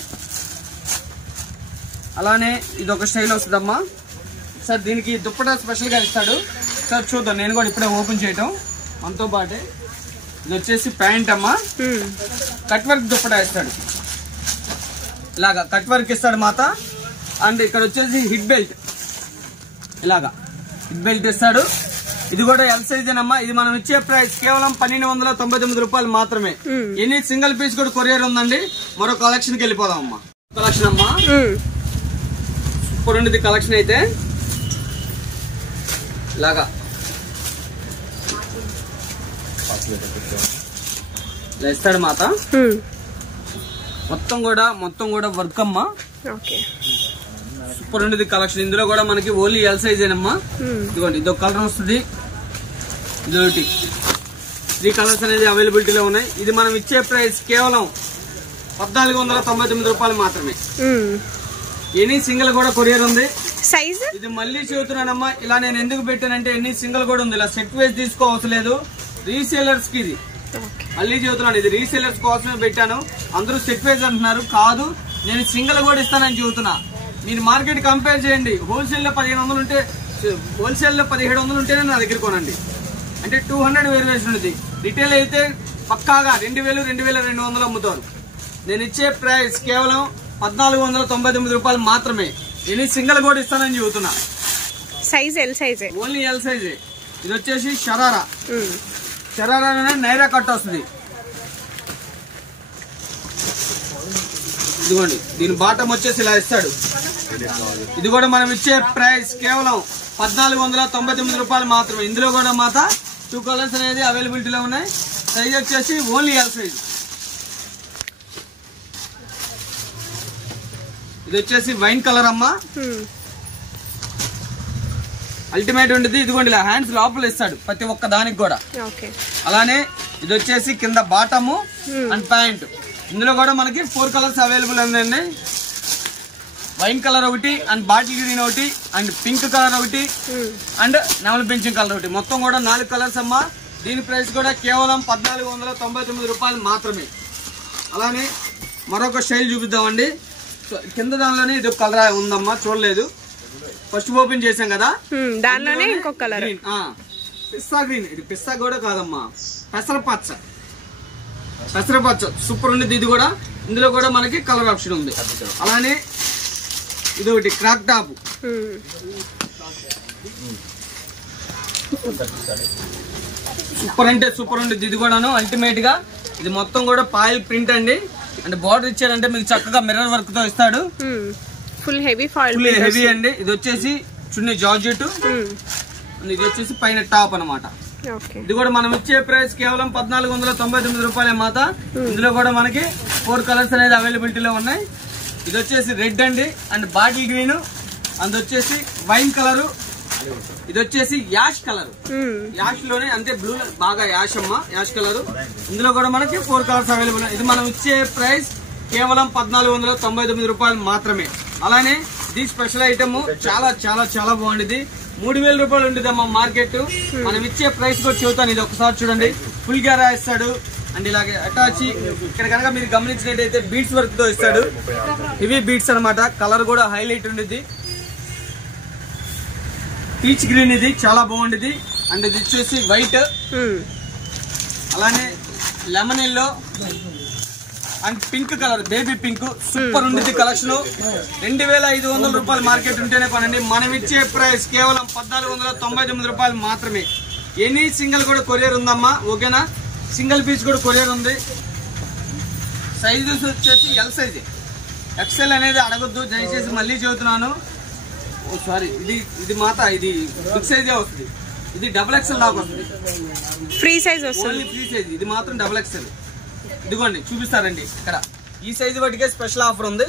అలానే ఇది ఒక స్టైల్ వస్తుందమ్మా. సార్ దీనికి దుప్పటా స్పెషల్ గా ఇస్తాడు. సార్ చూద్దాం, నేను కూడా ఇప్పుడే ఓపెన్ చేయటం మనతో పాటే. ఇది వచ్చేసి ప్యాంట్ అమ్మా, కట్ వర్క్ దుప్పటా ఇస్తాడు, ఇలాగా కట్ వర్క్ ఇస్తాడు మాత. అండ్ ఇక్కడ వచ్చేసి హిప్ బెల్ట్, ఇలాగా హిప్ బెల్ట్ ఇస్తాడు. ఇది కూడా ఎల్ సైజ్ అమ్మా. ఇది మనం ఇచ్చే ప్రైస్ కేవలం 1299 రూపాయలు మాత్రమే. ఎన్ని సింగిల్ పీస్ కూడా కొరియర్ ఉందండి. మరో కలెక్షన్ కి వెళ్ళిపోదాం అమ్మా. కలెక్షన్ అమ్మా సూపర్ ఉండేది కలెక్షన్ అయితే. ఇలాగా ఇలా ఇస్తాడు మాత. మొత్తం కూడా వర్క్ అమ్మా. సూపర్ ఉండేది కలెక్షన్. ఇందులో కూడా మనకి ఓన్లీ ఎల్ సైజ్ ఏనమ్మా. ఇదిగోండి, ఇదొక కలర్ వస్తుంది, ఇదొకటి. 3 కలర్స్ అనేది అవైలబిలిటీలో ఉన్నాయి. ఇది మనం ఇచ్చే ప్రైస్ కేవలం 1499 రూపాయలు మాత్రమే. ఎనీ సింగిల్ కూడా కొరియర్ ఉంది. సైజ్ ఇది మళ్ళీ చెబుతున్నానమ్మా, ఇలా నేను ఎందుకు పెట్టానంటే ఎన్ని సింగిల్ కూడా ఉంది. ఇలా సెట్ వేసి తీసుకోవసరం లేదు, రీసేలర్స్ కి ఇది. మళ్ళీ చెబుతున్నాను, ఇది రీసేలర్స్ కోసమే పెట్టాను. అందరూ సెట్ వేసి అంటున్నారు, కాదు నేను సింగిల్ కూడా ఇస్తానని చెబుతున్నా. మీరు మార్కెట్ కంపేర్ చేయండి. హోల్సేల్లో 1500 ఉంటే, హోల్సేల్లో 1700 ఉంటేనే నా దగ్గర కొనండి. అంటే 200 వేరియేషన్ ఉంది. రిటైల్ అయితే పక్కాగా 2000, 2200 అమ్ముతారు. నేను ఇచ్చే ప్రైస్ కేవలం 1499 రూపాయలు మాత్రమే. ఎనీ సింగిల్ కూడా ఇస్తానని చెబుతున్నా. సైజ్ ఎల్ సైజే, ఓన్లీ ఎల్ సైజే. ఇది వచ్చేసి షరారా. షరారానే నైరా కట్ వస్తుంది. ఇదిగోండి, దీని బాటం వచ్చేసి ఇలా ఇస్తాడు. ఇది కూడా మనం ఇచ్చే ప్రైస్ కేవలం 1499 రూపాయలు మాత్రమే. ఇందులో కూడా మాత 2 కలర్స్ అనేది అవైలబిలిటీలో ఉన్నాయి. సైజ్ వచ్చేసి ఓన్లీ ఎల్ సైజ్. ఇది వచ్చేసి వైన్ కలర్ అమ్మా, అల్టిమేట్ ఉంటుంది. ఇదిగోండి ఇలా హ్యాండ్స్ లోపల ఇస్తాడు ప్రతి ఒక్క దానికి కూడా. అలానే ఇది వచ్చేసి కింద బాటము అండ్ ప్యాంట్. ఇందులో కూడా మనకి 4 కలర్స్ అవైలబుల్ ఉందండి. వైన్ కలర్ ఒకటి, అండ్ బాటిల్ గ్రీన్ ఒకటి, అండ్ పింక్ కలర్ ఒకటి, అండ్ నెమలి పెంచింగ్ కలర్ ఒకటి. మొత్తం కూడా 4 కలర్స్ అమ్మా. దీని ప్రైస్ కూడా కేవలం 1499 రూపాయలు మాత్రమే. అలానే మరొక స్టైల్ చూపిద్దామండి. కింద దానిలోనే ఇది ఒక కలర్ ఉందమ్మా, చూడలేదు. ఫస్ట్ ఓపెన్ చేసాం కదా, దానిలోనే ఇంకొక కలర్ పిస్తా గ్రీన్. ఇది పిస్తా కూడా కాదమ్మా, పెసరపచ్చ. పెసరపచ్చ సూపర్ ఉంది. ఇది కూడా ఇందులో కూడా మనకి కలర్ ఆప్షన్ ఉంది. అలానే ఇది ఒకటి క్రాక్ టాప్. సూపర్ అంటే సూపర్ ఉంది. ఇది కూడాను అల్టిమేట్ గా. ఇది మొత్తం కూడా పాయిల్ ప్రింట్ అండి. అంటే బార్డర్ ఇచ్చారంటే మీకు చక్కగా మిర్రర్ వర్క్ తో ఇస్తాడు. Full heavy foil, full heavy అండి. ఇది వచ్చేసి చున్నీ జార్జెట్, ఇది వచ్చేసి పైన టాప్ అన్నమాట. ఇది కూడా మనం ఇచ్చే ప్రైస్ కేవలం 1499 రూపాయలే మాత. ఇందులో కూడా మనకి 4 కలర్స్ అనేది అవైలబిలిటీలో ఉన్నాయి. ఇది వచ్చేసి రెడ్ అండి, అండ్ బాటిల్ గ్రీన్, అండ్ వచ్చేసి వైన్ కలర్, ఇది వచ్చేసి యాష్ కలర్. యాష్ లోనే అంతే బ్లూ, బాగా యాష్ అమ్మ, యాష్ కలర్. ఇందులో కూడా మనకి 4 కలర్స్ అవైలబుల్. ఇది మనం ఇచ్చే ప్రైస్ కేవలం 1499 రూపాయలు మాత్రమే. అలానే ఇది స్పెషల్ ఐటమ్, చాలా చాలా చాలా బాగుండేది. 3000 రూపాయలు ఉండేదమ్మా మార్కెట్. మనం ఇచ్చే ప్రైస్ కూడా చెబుతాను. ఇది ఒకసారి చూడండి, ఫుల్ గ్యారా ఇస్తాడు. అండ్ ఇలాగే అటాచ్ ఇక్కడ కనుక మీరు గమనించినట్టయితే బీడ్స్ వర్క్ తో ఇస్తాడు. హెవీ బీడ్స్ అనమాట. కలర్ కూడా హైలైట్ ఉండేది. పీచ్ గ్రీన్, ఇది చాలా బాగుండేది. అండ్ ఇది వచ్చేసి వైట్, అలానే lemon yellow and pink colour, baby pink. Super ఉండేది కలెక్షన్. 2500 రూపాయలు మార్కెట్ ఉంటేనే కొనండి. మనం ఇచ్చే ప్రైస్ కేవలం 1499 రూపాయలు మాత్రమే. ఎనీ సింగిల్ కూడా కొరియర్ ఉందమ్మా, ఓకేనా? సింగిల్ పీస్ కూడా కొరియర్ ఉంది. సైజెస్ వచ్చేసి ఎల్ సైజ్. ఎక్సెల్ అనేది అడగొద్దు దయచేసి, మళ్ళీ చెబుతున్నాను. సారీ, ఇది మాత, ఇది బిగ్ సైజే వస్తుంది. ఇది డబుల్ ఎక్సెల్ దాకా వస్తుంది. ఫ్రీ సైజ్ వస్తుంది, ఓన్లీ ఫ్రీ సైజ్. ఇది మాత్రం డబుల్ ఎక్సెల్. ఇదిగోండి చూపిస్తారండి ఇక్కడ. ఈ సైజు వాటికే స్పెషల్ ఆఫర్ ఉంది.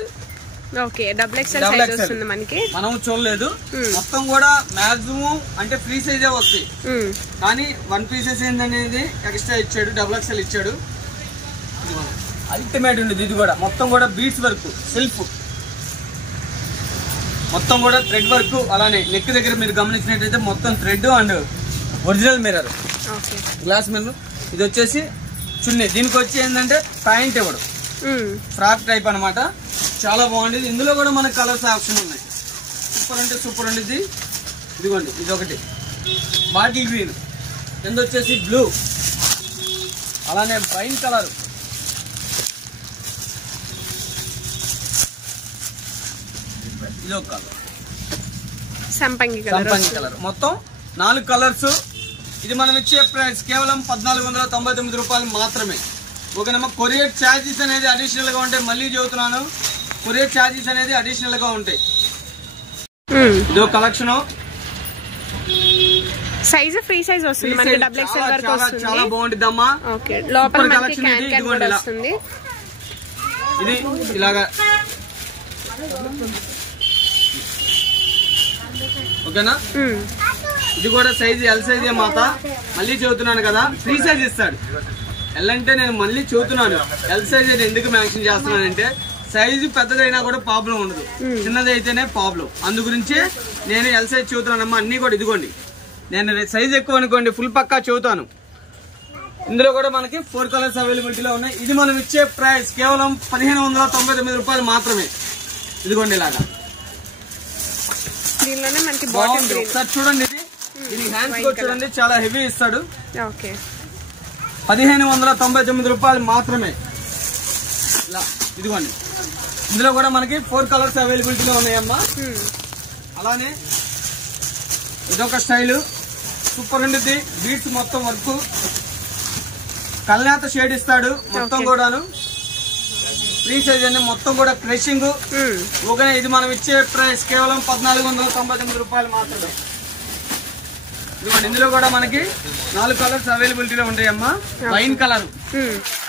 ఓకే, డబుల్ ఎక్సెల్ సైజ్ వస్తుంది మనకి. మనం చూడలేదు. మొత్తం కూడా మాక్సిమం అంటే ఫ్రీ సైజే వస్తాయి. కానీ 1 పీసెస్ ఏందనేది ఎక్స్ట్రా ఇచ్చాడు, డబుల్ ఎక్సెల్ ఇచ్చాడు. అల్టిమేట్ ఉంది. ఇది కూడా మొత్తం కూడా బీడ్స్ వర్క్, సెల్ఫ్ మొత్తం కూడా థ్రెడ్ వర్క్. అలానే నెక్ దగ్గర మీరు గమనించినట్టయితే మొత్తం thread and original mirror, glass mirror. ఇది వచ్చేసి చున్నీ. దీనికి వచ్చి ఏంటంటే ప్యాంట్ ఇవ్వడు, ఫ్రాక్ టైప్ అనమాట. చాలా బాగుండేది. ఇందులో కూడా మనకు కలర్స్ ఆప్షన్ ఉన్నాయి. సూపర్ అంటే సూపర్ ఉండేది. ఇదిగోండి, ఇది ఒకటి బాటిల్ గ్రీన్, కింద వచ్చేసి బ్లూ, అలానే వైన్ కలర్, ఇది ఒక కలర్ సంపంగి కలర్. మొత్తం 4 కలర్స్. ఇది మనం ఇచ్చే ప్రైస్ కేవలం 1499 రూపాయలు మాత్రమే. ఓకేనమ్మా. కొరియర్ ఛార్జెస్ అనేది అడిషనల్ గా ఉంటాయి. మళ్ళీ చెబుతున్నాను, కొరియర్ ఛార్జెస్ అనేది అడిషనల్ గా ఉంటాయి. ఇదో కలెక్షన్. సైజ్ ఫ్రీ సైజ్ వస్తుంది మనకి, డబుల్ ఎక్సెల్ వరకు వస్తుంది. చాలా బాగుంటుందమ్మా. ఓకే, లోపల మనకి క్యాన్ క్యాన్ కూడా వస్తుంది. ఇది ఇలాగా, ఓకేనా? ఇది కూడా సైజ్ ఎల్ సైజే మాత. మళ్ళీ చెబుతున్నాను కదా, ఫ్రీ సైజ్ ఇస్తాడు. ఎల్ అంటే నేను మళ్ళీ చెబుతున్నాను, ఎల్ సైజ్ ఎందుకు మెన్షన్ చేస్తున్నానంటే సైజు పెద్దదైనా కూడా ప్రాబ్లం ఉండదు, చిన్నది అయితేనే ప్రాబ్లం. అందు గురించే నేను ఎల్ సైజ్ చెబుతున్నానమ్మా. అన్ని కూడా ఇదిగోండి, నేను సైజ్ ఎక్కువ అనుకోండి ఫుల్ పక్కా చెబుతాను. ఇందులో కూడా మనకి 4 కలర్స్ అవైలబిలిటీలో ఉన్నాయి. ఇది మనం ఇచ్చే ప్రైస్ కేవలం 1599 రూపాయలు మాత్రమే. ఇదిగోండి ఇలాగా దీనిలోనే మనకి బాటిల్ గ్రీన్ ఒకసారి చూడండి, ఇది దీనికి హ్యాండ్స్ కూడా చూడండి, చాలా హెవీ ఇస్తాడు. ఓకే 1599 రూపాయలు మాత్రమే. ఇలా ఇదిగోండి, ఇందులో కూడా మనకి 4 కలర్స్ అవైలబిలిటీలో ఉన్నాయమ్మా. అలానే ఇదొక స్టైల్ సూపర్ ఉండిద్ది. బీడ్స్ మొత్తం వర్క్, కల్నేత షేడ్ ఇస్తాడు మొత్తం కూడాను. ఫ్రీ సైజ్ అండి, మొత్తం కూడా క్రషింగ్. ఓకే, ఇది మనం ఇచ్చే ప్రైస్ కేవలం 1499 రూపాయలు మాత్రమే. ఇదిగోండి, ఇందులో కూడా మనకి 4 కలర్స్ అవైలబిలిటీలో ఉంటాయమ్మా. Wine colour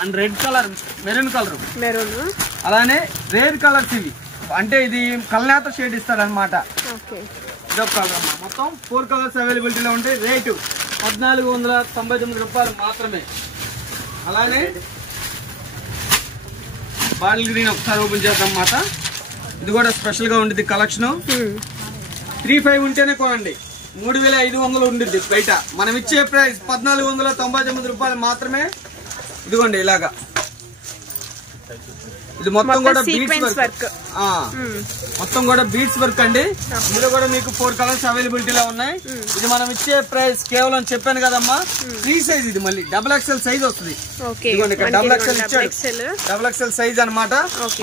and red colour, maroon colour, అలానే రేర్ కలర్స్ ఇవి. అంటే ఇది కల్నేత షేడ్ ఇస్తాడు అనమాట. ఇదొక కలర్ అమ్మా. మొత్తం 4 కలర్స్ అవైలబిలిటీలో ఉంటాయి. రేటు 1499 రూపాయలు మాత్రమే. అలానే బాటిల్ గ్రీన్ ఒకసారి ఓపెన్ చేద్దాం అన్నమాట. ఇది కూడా స్పెషల్ గా ఉంటుంది కలెక్షన్. 35 ఉంటేనే కొనండి, 3500 ఉండిద్ది బయట. మనం ఇచ్చే ప్రైస్ 1499 రూపాయలు మాత్రమే. ఇదిగోండి ఇలాగా, ఇది మొత్తం కూడా బీడ్స్ వర్క్, మొత్తం కూడా బీడ్స్ వర్క్ అండి. ఇందులో కూడా మీకు 4 కలర్స్ అవైలబిలిటీలో ఉన్నాయి. ఇది మనం ఇచ్చే ప్రైస్ కేవలం చెప్పాను కదమ్మా, ఫ్రీ సైజ్. ఇది మళ్ళీ XXL సైజ్ వస్తుంది. ఇదిగోండి ఇక్కడ XXL ఇచ్చాడు, XXL సైజ్ అనమాట.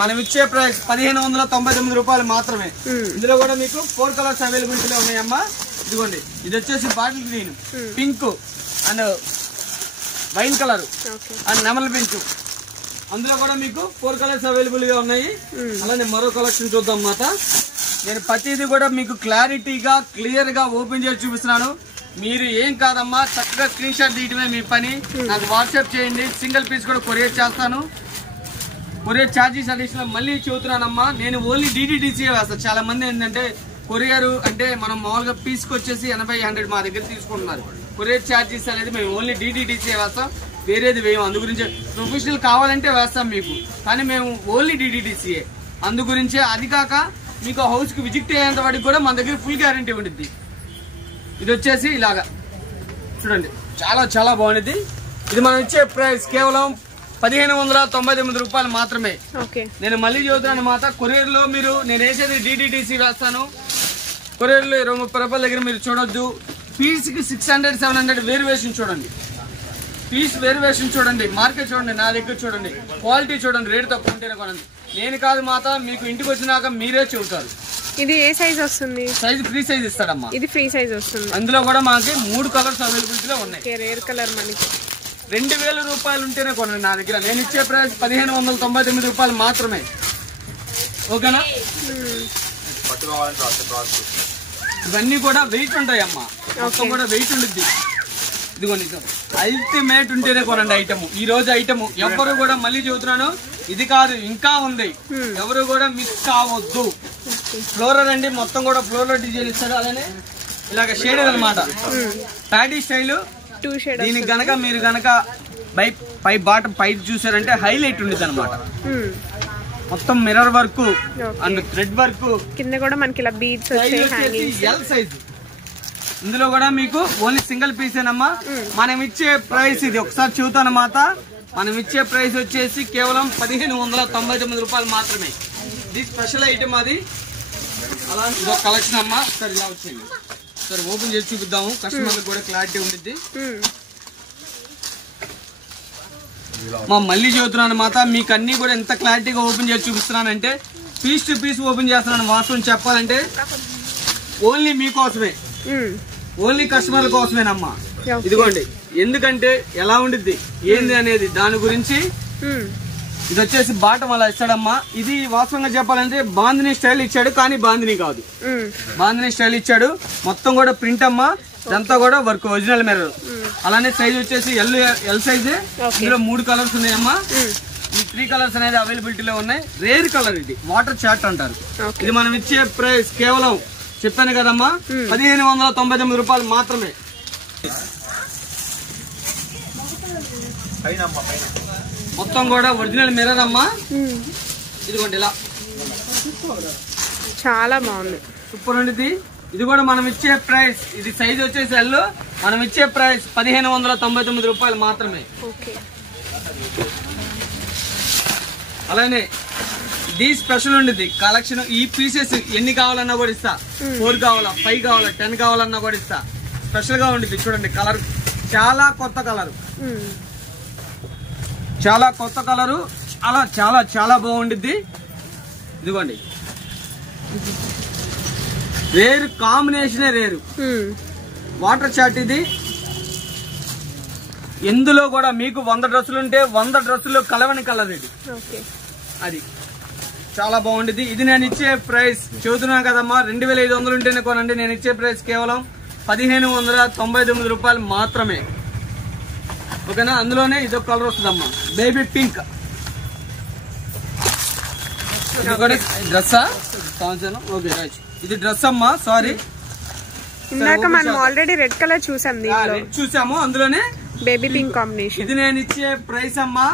మనం ఇచ్చే ప్రైస్ 1599 రూపాయలు మాత్రమే. ఇందులో కూడా మీకు 4 కలర్స్ అవైలబిలిటీలో ఉన్నాయమ్మా. ఇదిగోండి, ఇది వచ్చేసి bottle green, pink and wine colour and నెమల్ పింక్. అందులో కూడా మీకు 4 కలర్స్ అవైలబుల్ గా ఉన్నాయి. అలానే మరో కలెక్షన్ చూద్దాం అన్నమాట. నేను ప్రతిదీ కూడా మీకు క్లారిటీగా క్లియర్ గా ఓపెన్ చేసి చూపిస్తున్నాను. మీరు ఏం కాదమ్మా, చక్కగా స్క్రీన్ షాట్ తీయటమే మీ పని. నాకు వాట్సాప్ చేయండి, సింగిల్ పీస్ కూడా కొరియర్ చేస్తాను. కొరియర్ ఛార్జెస్ అడిషనల్ మళ్ళీ చెబుతున్నానమ్మా, నేను ఓన్లీ DDDC వేస్తాను. చాలా మంది ఏంటంటే కొరియర్ అంటే మనం మామూలుగా పీస్కి వచ్చేసి 80-100 మా దగ్గర తీసుకుంటున్నారు. కొరియర్ ఛార్జెస్ అనేది మేము ఓన్లీ DDDC వేస్తాం, వేరేది వేయం. అందు గురించి ప్రొఫెషనల్ కావాలంటే వేస్తాం మీకు, కానీ మేము ఓన్లీ DDDC. అందు గురించే. అది కాక మీకు హౌస్ కి విజిట్ అయ్యేంత వాటికి కూడా మన దగ్గర ఫుల్ గ్యారంటీ ఉంటుంది. ఇది వచ్చేసి ఇలాగా చూడండి, చాలా చాలా బాగుంది. ఇది మనం ఇచ్చే ప్రైస్ కేవలం 1599 రూపాయలు మాత్రమే. నేను మళ్ళీ చదువుతాను అన్నమాట. కొరియర్ లో మీరు నేను వేసేది DDDC వేస్తాను. కొరియర్ లో 20-30 రూపాయల దగ్గర మీరు చూడొద్దు. పీస్ కి 600-700 వేరియేషన్ చూడండి, పీస్ వేరియేషన్ చూడండి, మార్కెట్ చూడండి, నా దగ్గర చూడండి, క్వాలిటీ చూడండి, రేట్ తక్కువ ఉంటేనే కొనండి. నేను కాదు మాత, మీకు ఇంటికి వచ్చినాక మీరే చెబుతారు. ఇది ఏ సైజ్ వస్తుంది? సైజ్ ఫ్రీ సైజ్ ఇస్తాడమ్మా. ఇది ఫ్రీ సైజ్ వస్తుంది. అందులో కూడా మనకి 3 కలర్స్ అవైలబిలిటీలో ఉన్నాయి. రేర్ కలర్ మనకి 2000 రూపాయలు ఉంటేనే కొనండి నా దగ్గర. నేను ఇచ్చే ప్రైస్ 1599 రూపాయలు మాత్రమే. ఓకేనా? ఇవన్నీ కూడా వెయిట్ ఉంటాయమ్మా, మొత్తం కూడా వెయిట్ ఉంటుంది. ఇదిగోండి, అల్టిమేట్ ఉంటేనే కొనండి ఐటమ్. ఈ రోజు ఐటమ్ ఎవరు కూడా మళ్ళీ చెబుతున్నాను, ఇది కాదు ఇంకా ఉంది, ఎవరు కూడా మిస్ కావద్దు. ఫ్లోరల్ అండి, మొత్తం కూడా ఫ్లోరల్ డిజైన్ ఇస్తాడు. అలానే ఇలాగ షేడెడ్ అనమాట, ప్యాడీ స్టైల్. దీనికి గనక మీరు గనక పై బాటం పై చూసారంటే హైలైట్ ఉండేది అనమాట. మొత్తం mirror work and thread work, కింద కూడా మనకి ఇలా బీడ్స్ వచ్చాయి. L size. ఇందులో కూడా మీకు ఓన్లీ సింగిల్ పీస్ ఏనమ్మా. మనం ఇచ్చే ప్రైస్ ఇది ఒకసారి చూతానమాట. మనం ఇచ్చే ప్రైస్ వచ్చేసి కేవలం 1599 రూపాయలు మాత్రమే. ఇది స్పెషల్ ఐటమ్ అది. అలా ఇదో కలెక్షన్ అమ్మా. సరే ఇలా వచ్చింది, సరే ఓపెన్ చేసి చూపిద్దాము, కస్టమర్లకు కూడా క్లారిటీ ఉంటుంది. మళ్ళీ చెబుతున్నాను అన్నమాట, మీకు అన్ని కూడా ఎంత క్లారిటీగా ఓపెన్ చేసి చూపిస్తున్నానంటే పీస్ టు పీస్ ఓపెన్ చేస్తున్నాను. వాస్తవం చెప్పాలంటే ఓన్లీ మీకోసమే, ఓన్లీ కస్టమర్ల కోసమేనమ్మా. ఇదిగోండి, ఎందుకంటే ఎలా ఉండిద్ది ఏంది అనేది దాని గురించి. ఇది వచ్చేసి బాటం అలా ఇచ్చాడమ్మా. ఇది వాస్తవంగా చెప్పాలంటే బాందిని స్టైల్ ఇచ్చాడు, కానీ బాందిని కాదు, బాందిని స్టైల్ ఇచ్చాడు. మొత్తం కూడా ప్రింట్ అమ్మా, ఇదంతా కూడా వర్క్ ఒరిజినల్ మిర్రర్. అలానే సైజ్ వచ్చేసి ఎల్ సైజ్. ఇందులో 3 కలర్స్ ఉన్నాయమ్మా. ఈ 3 కలర్స్ అనేది అవైలబిలిటీలో ఉన్నాయి. రేర్ కలర్, ఇది వాటర్ చాట్ అంటారు. ఇది మనం ఇచ్చే ప్రైస్ కేవలం చెప్పాను కదమ్మా, 1599 రూపాయలు మాత్రమే. మొత్తం కూడా ఒరిజినల్ మిర్రర్ అమ్మా. ఇదిగోండి ఇలా చాలా బాగుంది, సూపర్ ఉండేది. ఇది కూడా మనం ఇచ్చే ప్రైస్, ఇది సైజ్ వచ్చేసి ఎల్, మనం ఇచ్చే ప్రైస్ 1599 రూపాయలు మాత్రమే. అలానే ఇది స్పెషల్ ఉండేది కలెక్షన్. ఈ పీసెస్ ఎన్ని కావాలన్నా కూడా ఇస్తా. 4 కావాలా, 5 కావాలా, 10 కావాలన్నా కూడా ఇస్తా. స్పెషల్ గా ఉండేది చూడండి. కలర్ చాలా కొత్త కలర్, చాలా కొత్త కలరు. అలా చాలా చాలా బాగుండిద్ది. ఇదిగోండి రేరు కాంబినేషనే రేరు. వాటర్ చాట్ ఇది. ఎందులో కూడా మీకు 100 డ్రెస్సులు ఉంటే 100 డ్రెస్సులు కలవని కలర్ ఇది. అది చాలా బాగుండేది. ఇది నేను ఇచ్చే ప్రైస్ చెబుతున్నా కదమ్మా, 2500 ఉంటేనే కొనండి. నేను ఇచ్చే ప్రైస్ కేవలం 1599 రూపాయలు మాత్రమే. ఓకేనా? అందులోనే ఇదొక కలర్ వస్తుందమ్మా, బేబీ పింక్. డ్రెస్సా? Okay right. ఇది డ్రెస్ అమ్మా, సారీ. ఇందాక మనం ఆల్రెడీ రెడ్ కలర్ చూసాం, చూసాము. అందులోనే బేబీ పింక్ కాంబినేషన్. ఇది నేను ఇచ్చే ప్రైస్ అమ్మా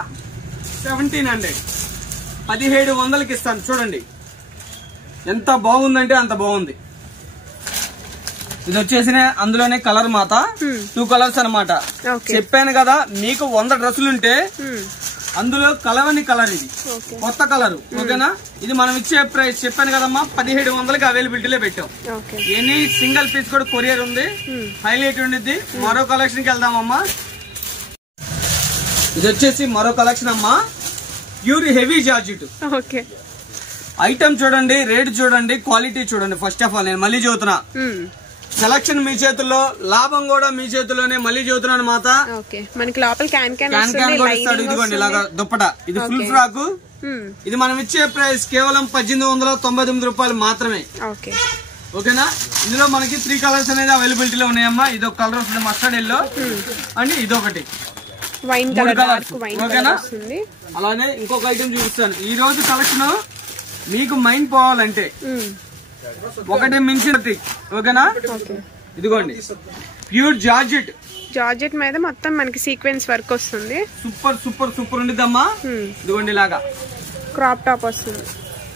1700, 1700కి ఇస్తాను. చూడండి ఎంత బాగుందంటే అంత బాగుంది. ఇది వచ్చేసి అందులోనే కలర్ మాత 2 కలర్స్ అనమాట. చెప్పాను కదా మీకు 100 డ్రెస్సులుంటే అందులో కలవని కలర్ ఇది, కొత్త కలర్. ఓకేనా? ఇది మనం ఇచ్చే ప్రైస్ చెప్పాను కదమ్మా 1700కి అవైలబిలిటీలో పెట్టాం. ఎనీ సింగిల్ పీస్ కూడా కొరియర్ ఉంది. హైలైట్ ఉండిద్ది. మరో కలెక్షన్ కి వెళ్దామమ్మా. ఇది వచ్చేసి మరో కలెక్షన్ అమ్మా, ప్యూర్ హెవీ జార్జెట్. ఐటమ్ చూడండి, రేట్ చూడండి, క్వాలిటీ చూడండి. ఫస్ట్ ఆఫ్ ఆల్ నేను మళ్ళీ చెబుతున్నా, సెలక్షన్ మీ చేతుల్లో, లాభం కూడా మీ చేతుల్లోనే. మళ్ళీ చెబుతున్నాను మాత. మనకి లోపల క్యాన్ కూడా ఇస్తాడు. ఇదిగోండి ఇలాగా దుప్పట. ఇది ఫుల్ ఫ్రాక్. ఇది మనం ఇచ్చే ప్రైస్ కేవలం 1899 రూపాయలు మాత్రమే. ఓకేనా? ఇందులో మనకి 3 కలర్స్ అనేది అవైలబిలిటీలో ఉన్నాయమ్మా. ఇది ఒక కలర్ వస్తుంది మస్టర్డ్ ఎల్లో అండ్ ఇదొకటి వైన్ కలర్. ఓకేనా? అలానే ఇంకొక ఐటమ్ చూపిస్తాను. ఈ రోజు కలెక్షన్ మీకు మైండ్ పోవాలంటే ఒకటి మించి. ఓకేనా? ఇదిగోండి ప్యూర్ జార్జెట్. జార్జెట్ మీద మొత్తం మనకి సీక్వెన్స్ వర్క్ వస్తుంది. సూపర్ సూపర్ సూపర్ ఉండిద్దమ్మా. ఇదిగోండి ఇలాగా క్రాప్ టాప్ వస్తుంది.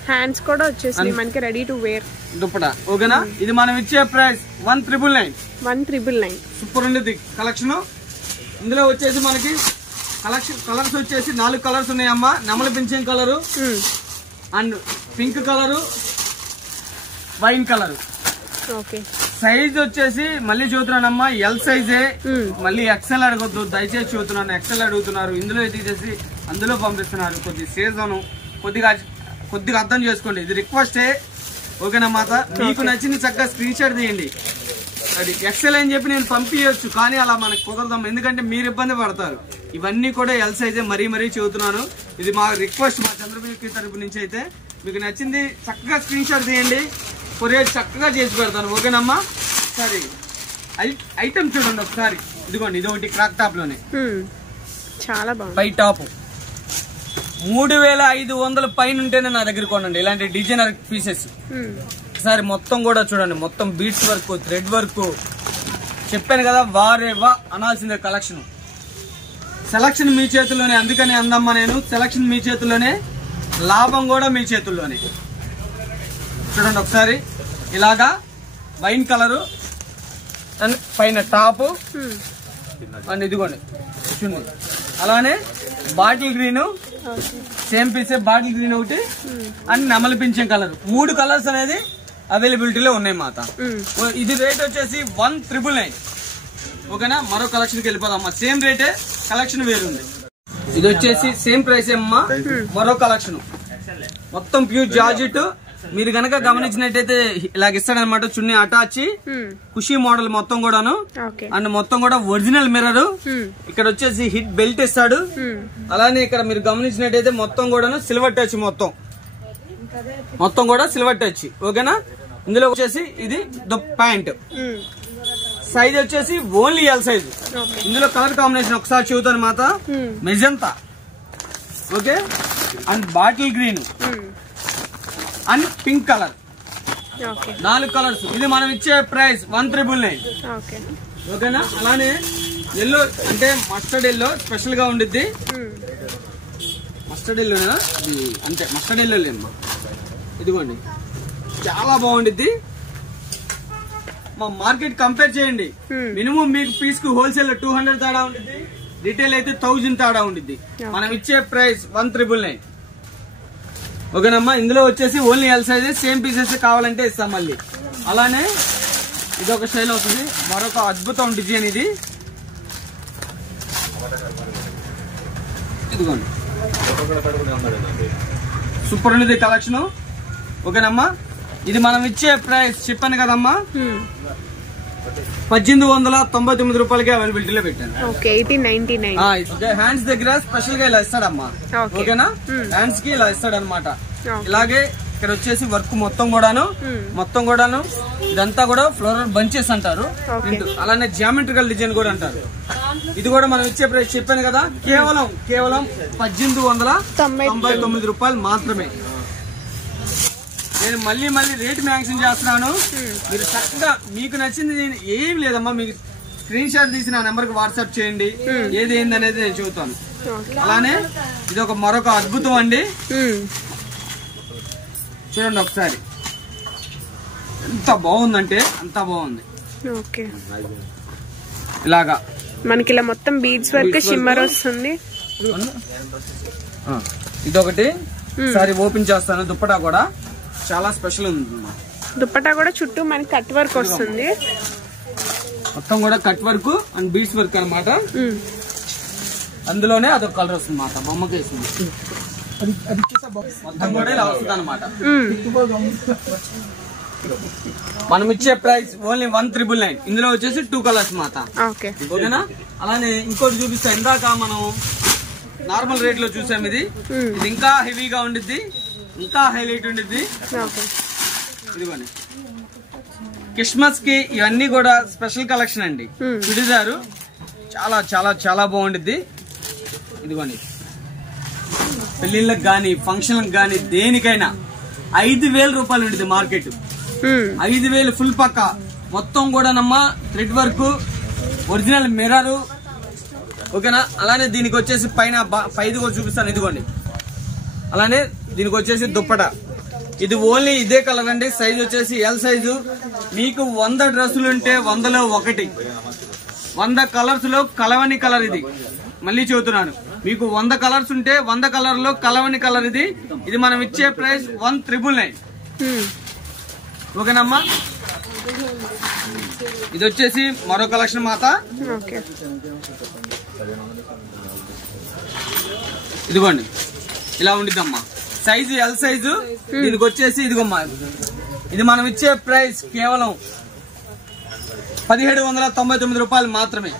హ్యాండ్స్ కూడా వచ్చేసి మనకి రెడీ టు వేర్ దుప్పట. ఓకేనా? ఇది మనం ఇచ్చే ప్రైస్ 1999. సూపర్ ఉండిద్ది కలెక్షన్. ఇందులో వచ్చేసి మనకి కలర్స్ వచ్చేసి 4 కలర్స్ ఉన్నాయమ్మా. నెమలి pension colour and pink colour, wine colour. Size వచ్చేసి మళ్ళీ చూస్తున్నానమ్మా ఎల్ సైజే. మళ్ళీ ఎక్సెల్ అడగొద్దు దయచేసి, చూస్తున్నాను ఎక్సెల్ అడుగుతున్నారు. ఇందులో తీసేసి అందులో పంపిస్తున్నారు. కొద్ది సీజన్ కొద్దిగా అర్థం చేసుకోండి. ఇది రిక్వెస్టే. ఓకేనా మాత? మీకు నచ్చింది చక్కగా స్క్రీన్ షాట్ తీయండి. అది ఎక్సెల్ అని చెప్పి నేను పంపించచ్చు, కానీ అలా మనకు కుదరదాం. ఎందుకంటే మీరు ఇబ్బంది పడతారు. ఇవన్నీ కూడా ఎల్ సైజే. మరీ చెబుతున్నాను. ఇది మా రిక్వెస్ట్, మా చంద్రబాబు తరపు నుంచి. అయితే మీకు నచ్చింది చక్కగా స్క్రీన్ షాట్ తీయండి, కొరియర్ చక్కగా చేసి పెడతాను. ఓకేనమ్మా? సరే ఐటమ్ చూడండి ఒకసారి. ఇదిగోండి ఇది ఒకటి క్రాక్ టాప్ లోనే చాలా బాగుంది. పై టాప్ 3500 పైన ఉంటేనే నా దగ్గర కొనండి ఇలాంటి డిజైనర్ పీసెస్. ఒకసారి మొత్తం కూడా చూడండి. మొత్తం బీట్స్ వర్క్, థ్రెడ్ వర్క్. చెప్పాను కదా వారేవా అనాల్సిందే. కలెక్షన్ సెలక్షన్ మీ చేతుల్లోనే. అందుకని అందమ్మా నేను, సెలక్షన్ మీ చేతుల్లోనే, లాభం కూడా మీ చేతుల్లోనే. చూడండి ఒకసారి ఇలాగా వైన్ కలరు అండ్ పైన టాప్ అండ్ ఇదిగోండి చూడండి. అలానే బాటిల్ గ్రీన్, సేమ్ పీసే బాటిల్ గ్రీన్ ఒకటి అండ్ నెమలి పింఛన్ కలర్. 3 కలర్స్ అనేది అవైలబిలిటీలో ఉన్నాయి మాత. ఇది రేట్ వచ్చేసి 1999. ఓకేనా? మరో కలెక్షన్ కి వెళ్ళిపోదామ్మా. సేమ్ రేటే, కలెక్షన్ వేరుంది. ఇది వచ్చేసి సేమ్ ప్రైస్ ఏమ్మా. మరో కలెక్షన్ మొత్తం ప్యూర్ జార్జెట్. మీరు గనక గమనించినట్టయితే ఇలాగ ఇస్తాడనమాట. చున్నీ అటాచ్ ఖుషీ మోడల్ మొత్తం కూడాను. అండ్ మొత్తం కూడా ఒరిజినల్ మిర్రర్. ఇక్కడ వచ్చేసి హిట్ బెల్ట్ ఇస్తాడు. అలానే ఇక్కడ మీరు గమనించినట్టయితే మొత్తం కూడాను సిల్వర్ టచ్. మొత్తం కూడా సిల్వర్ టచ్. ఓకేనా? ఇందులో వచ్చేసి ఇది ప్యాంట్ సైజ్ వచ్చేసి ఓన్లీ ఎల్ సైజ్. ఇందులో కలర్ కాంబినేషన్ ఒకసారి చూద్దాం మాత. Magenta, okay, and bottle green and pink colour. 4 colours. ఇది మనం ఇచ్చే ప్రైస్ 1999. ఓకేనా? అలానే ఎల్లో అంటే మస్టర్డ్ ఎల్లో స్పెషల్ గా ఉండిద్ది. మస్టర్డ్ ఎల్లోనా? అంతే, మస్టర్డ్ ఎల్లో లేమ్మా. ఇదిగోండి చాలా బాగుండిద్ది. మా మార్కెట్ కంపేర్ చేయండి. మినిమం మీకు పీస్ కు హోల్సేల్ 200 తేడా ఉండిద్ది, రిటైల్ అయితే 1000 తేడా ఉండిద్ది. మనం ఇచ్చే ప్రైస్ 1999. ఓకేనమ్మా. ఇందులో వచ్చేసి only L size, same pieces కావాలంటే ఇస్తాం మళ్ళీ. అలానే ఇది ఒక స్టైల్ అవుతుంది, మరొక అద్భుతం డిజైన్ ఇది. ఇదిగోండి సూపర్ ఉంది కలెక్షన్. ఓకేనమ్మా. ఇది మనం ఇచ్చే ప్రైస్ చెప్పాను కదమ్మా, 1899 రూపాయలకి అవైలబిలిటీలో పెట్టాను. హ్యాండ్స్ దగ్గర స్పెషల్ గా ఇలా ఇస్తాడమ్మా. ఓకేనా, హ్యాండ్స్ కి ఇలా ఇస్తాడు అనమాట. ఇలాగే ఇక్కడ వచ్చేసి వర్క్ మొత్తం కూడాను ఇదంతా కూడా ఫ్లోరల్ బంచెస్ అంటారు. అలానే జియోమెట్రికల్ డిజైన్ కూడా అంటారు. ఇది కూడా మనం ఇచ్చే ప్రైస్ చెప్పాను కదా, కేవలం 1899 రూపాయలు మాత్రమే. నేను మళ్ళీ రేట్ మ్యాక్సిమం చేస్తున్నాను. మీరు చక్కగా మీకు నచ్చింది ఏం లేదమ్మా, మీకు స్క్రీన్ షాట్ తీసి నా నెంబర్ కి వాట్సాప్ చేయండి, ఏది ఏంది అనేది నేను చెబుతాను. అలానే ఇది ఒక మరొక అద్భుతం అండి. చూడండి ఒకసారి, ఎంత బాగుందంటే అంత బాగుంది. ఇలాగా మనకి ఇలా మొత్తం బీడ్స్ వర్క్ షిమ్మర్ వస్తుంది. ఇదొకటి సారీ ఓపెన్ చేస్తాను. దుప్పటా కూడా చాలా స్పెషల్ ఉంది. దుప్పటా కూడా చుట్టూ మనకి కట్ వర్క్ వస్తుంది, మొత్తం కూడా cut work and beads work అనమాట. అందులోనే అదొక కలర్ వస్తుంది అన్నమాట, బొమ్మకి వేస్తుంది. మొత్తం కూడా ఇలా వస్తుంది అనమాట. మనం ఇచ్చే ప్రైస్ ఓన్లీ 1399. ఇందులో వచ్చేసి 2 కలర్స్ మాట. ఓకేనా. అలానే ఇంకోటి చూపిస్తా. ఇందాక మనం నార్మల్ రేట్ లో చూసాం, ఇది ఇంకా హెవీగా ఉండిద్ది, ఇంకా హైలైట్ ఉండిద్ది. ఇదిగోండి క్రిస్మస్ కి ఇవన్నీ కూడా స్పెషల్ కలెక్షన్ అండి. చుడిదారు చాలా చాలా చాలా బాగుండిద్ది. ఇదిగోండి పెళ్లిళ్ళకి గానీ ఫంక్షన్లకు గానీ దేనికైనా 5000 రూపాయలు ఉండిద్ది మార్కెట్. 5000 ఫుల్ పక్క మొత్తం కూడా నమ్మా థ్రెడ్ వర్క్, ఒరిజినల్ మిర్రర్. ఓకేనా. అలానే దీనికి వచ్చేసి పైది కూడా చూపిస్తాను. ఇదిగోండి. అలానే దీనికి వచ్చేసి దుప్పట. ఇది ఓన్లీ ఇదే కలర్ అండి. సైజ్ వచ్చేసి ఎల్ సైజు. మీకు 100 డ్రెస్సులు ఉంటే 100లో 1, 100 కలర్స్ లో కలవని కలర్ ఇది. మళ్ళీ చెబుతున్నాను, మీకు 100 కలర్స్ ఉంటే 100 కలర్ లో కలవని కలర్ ఇది. ఇది మనం ఇచ్చే ప్రైస్ 1999. ఓకేనమ్మా. ఇది వచ్చేసి మరో కలెక్షన్ మాత. ఇదిగోండి ఇలా ఉండిద్దమ్మా. Size L size. దీనికి వచ్చేసి ఇదిగోమ్మా, ఇది మనం ఇచ్చే ప్రైస్ కేవలం 1799 రూపాయలు మాత్రమే.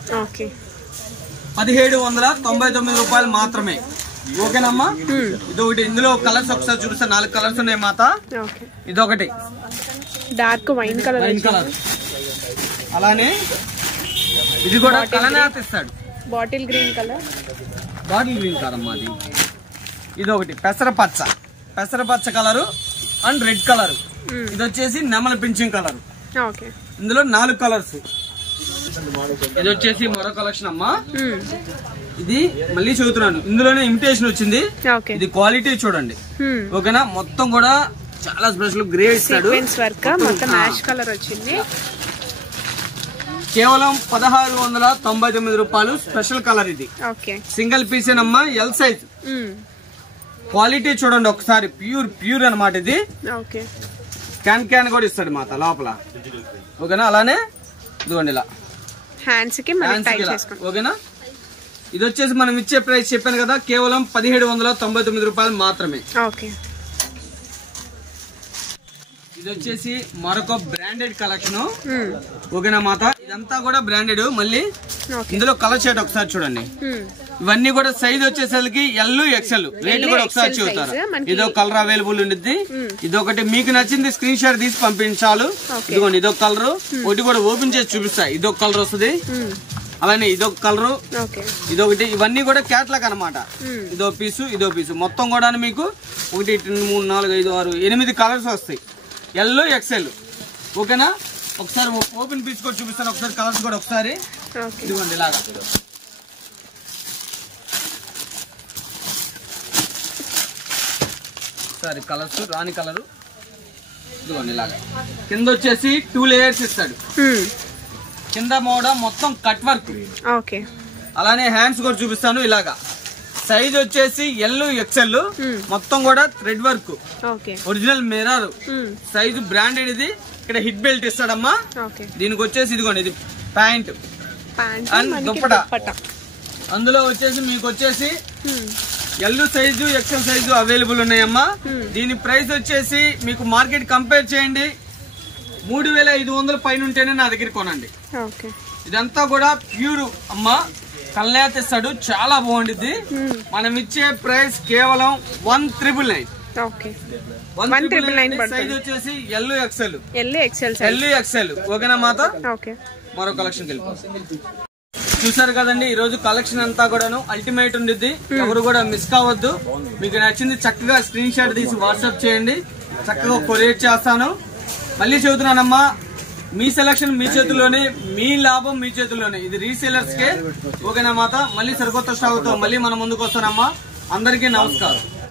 1799 రూపాయలు మాత్రమే. ఓకేనమ్మా. ఇదొకటి. ఇందులో కలర్స్ ఒకసారి చూపిస్తా. 4 కలర్స్ ఉన్నాయి మాత. ఇదొకటి డార్క్ వైన్ కలర్. అలానే ఇది కూడా కలర్ ఇస్తాడు, bottle green colour. Bottle green కాదమ్మా అది. ఇదొకటి పెసరపచ్చ కలరు అండ్ రెడ్ కలర్. ఇది వచ్చేసి నెమల పింఛింగ్ కలర్. ఇందులో 4 కలర్స్. ఇది వచ్చేసి మరో కలెక్షన్ అమ్మా. ఇది మళ్ళీ చదువుతున్నాను, ఇందులోనే ఇమిటేషన్ వచ్చింది. ఇది క్వాలిటీ చూడండి. ఓకేనా. మొత్తం కూడా చాలా స్పెషల్ గ్రే ఇస్తాడు. కేవలం 1699 రూపాయలు స్పెషల్ కలర్. ఇది సింగిల్ పీస్ ఏనమ్మా, ఎల్ సైజ్. క్వాలిటీ చూడండి ఒకసారి, ప్యూర్ అనమాట ఇది. క్యాన్ కూడా ఇస్తాడు మాత లోపల. ఓకేనా. అలానే ఇదిగోండి ఇలా హ్యాండ్స్ కి. ఓకేనా. ఇది వచ్చేసి మనం ఇచ్చే ప్రైస్ చెప్పాను కదా, కేవలం 1799 రూపాయలు మాత్రమే. ఇది వచ్చేసి మరొక బ్రాండెడ్ కలెక్షన్. ఓకేనా మాత. ఇదంతా కూడా బ్రాండెడ్. మళ్ళీ ఇందులో కలర్ షేడ్ ఒకసారి చూడండి. ఇవన్నీ కూడా సైజ్ వచ్చేసరికి ఎల్ ఎక్సెల్. రేట్ కూడా ఒకసారి చూస్తారు. ఇదో కలర్ అవైలబుల్ ఉండిద్ది. ఇదొకటి మీకు నచ్చింది స్క్రీన్ షాట్ తీసి పంపించాలి. ఇదిగోండి ఇదొక కలర్. ఒకటి కూడా ఓపెన్ చేసి చూపిస్తా. ఇదొక కలర్ వస్తుంది. అలానే ఇదొక కలరు, ఇదొకటి. ఇవన్నీ కూడా క్యాట్లాగ్ అనమాట. ఇదో పీసు మొత్తం కూడా మీకు 1 2 3 4 5 6 8 కలర్స్ వస్తాయి, ఎల్ ఎక్సెల్. ఓకేనా. ఒకసారి ఓపెన్ పీస్ కూడా చూపిస్తాను. ఒకసారి కలర్స్ కూడా ఒకసారి. ఇదిగోండి ఇలాగా ఒకసారి కలర్స్, రాని కలరు. ఇదిగోండి ఇలాగా. కింద వచ్చేసి 2 లేయర్స్ ఇస్తాడు. కింద మోడ మొత్తం కట్ వర్క్. అలానే హ్యాండ్స్ కూడా చూపిస్తాను. ఇలాగా సైజ్ వచ్చేసి ఎల్ ఎక్స్ఎల్, మొత్తం కూడా thread work, original mirror size, branded. ఇది ఇక్కడ హిట్ బెల్ట్ ఇస్తాడమ్మా. దీనికి వచ్చేసి ఇదిగోండి, ఇది ప్యాంట్ అండ్ దుప్పట. అందులో వచ్చేసి మీకు వచ్చేసి L size XL size available ఉన్నాయమ్మా. దీని ప్రైస్ వచ్చేసి మీకు మార్కెట్ కంపేర్ చేయండి 3500 పైన ఉంటేనే నా దగ్గర కొనండి. ఇదంతా కూడా ప్యూర్ అమ్మా, కళ్ళేత ఇస్తాడు, చాలా బాగుండిద్ది. మనం ఇచ్చే ప్రైస్ కేవలం 1999. సైజ్ వచ్చేసి ఎల్ ఎక్స్ఎల్. ఓకేనా మాత? మరో కలెక్షన్ చూసారు కదండి. ఈ రోజు కలెక్షన్ అంతా కూడాను అల్టిమేట్ ఉండిద్ది, ఎవరు కూడా మిస్ కావద్దు. మీకు నచ్చింది చక్కగా స్క్రీన్ షాట్ తీసి వాట్సాప్ చేయండి, చక్కగా కొరియర్ చేస్తాను. మళ్ళీ చెబుతున్నానమ్మా, మీ సెలక్షన్ మీ చేతుల్లోనే, మీ లాభం మీ చేతుల్లోనే. ఇది రీసేలర్స్ కే. ఓకేనా మాత? మళ్ళీ సరికొత్త స్టాక్ తో మళ్ళీ మన ముందుకు వస్తానమ్మా. అందరికీ నమస్కారం.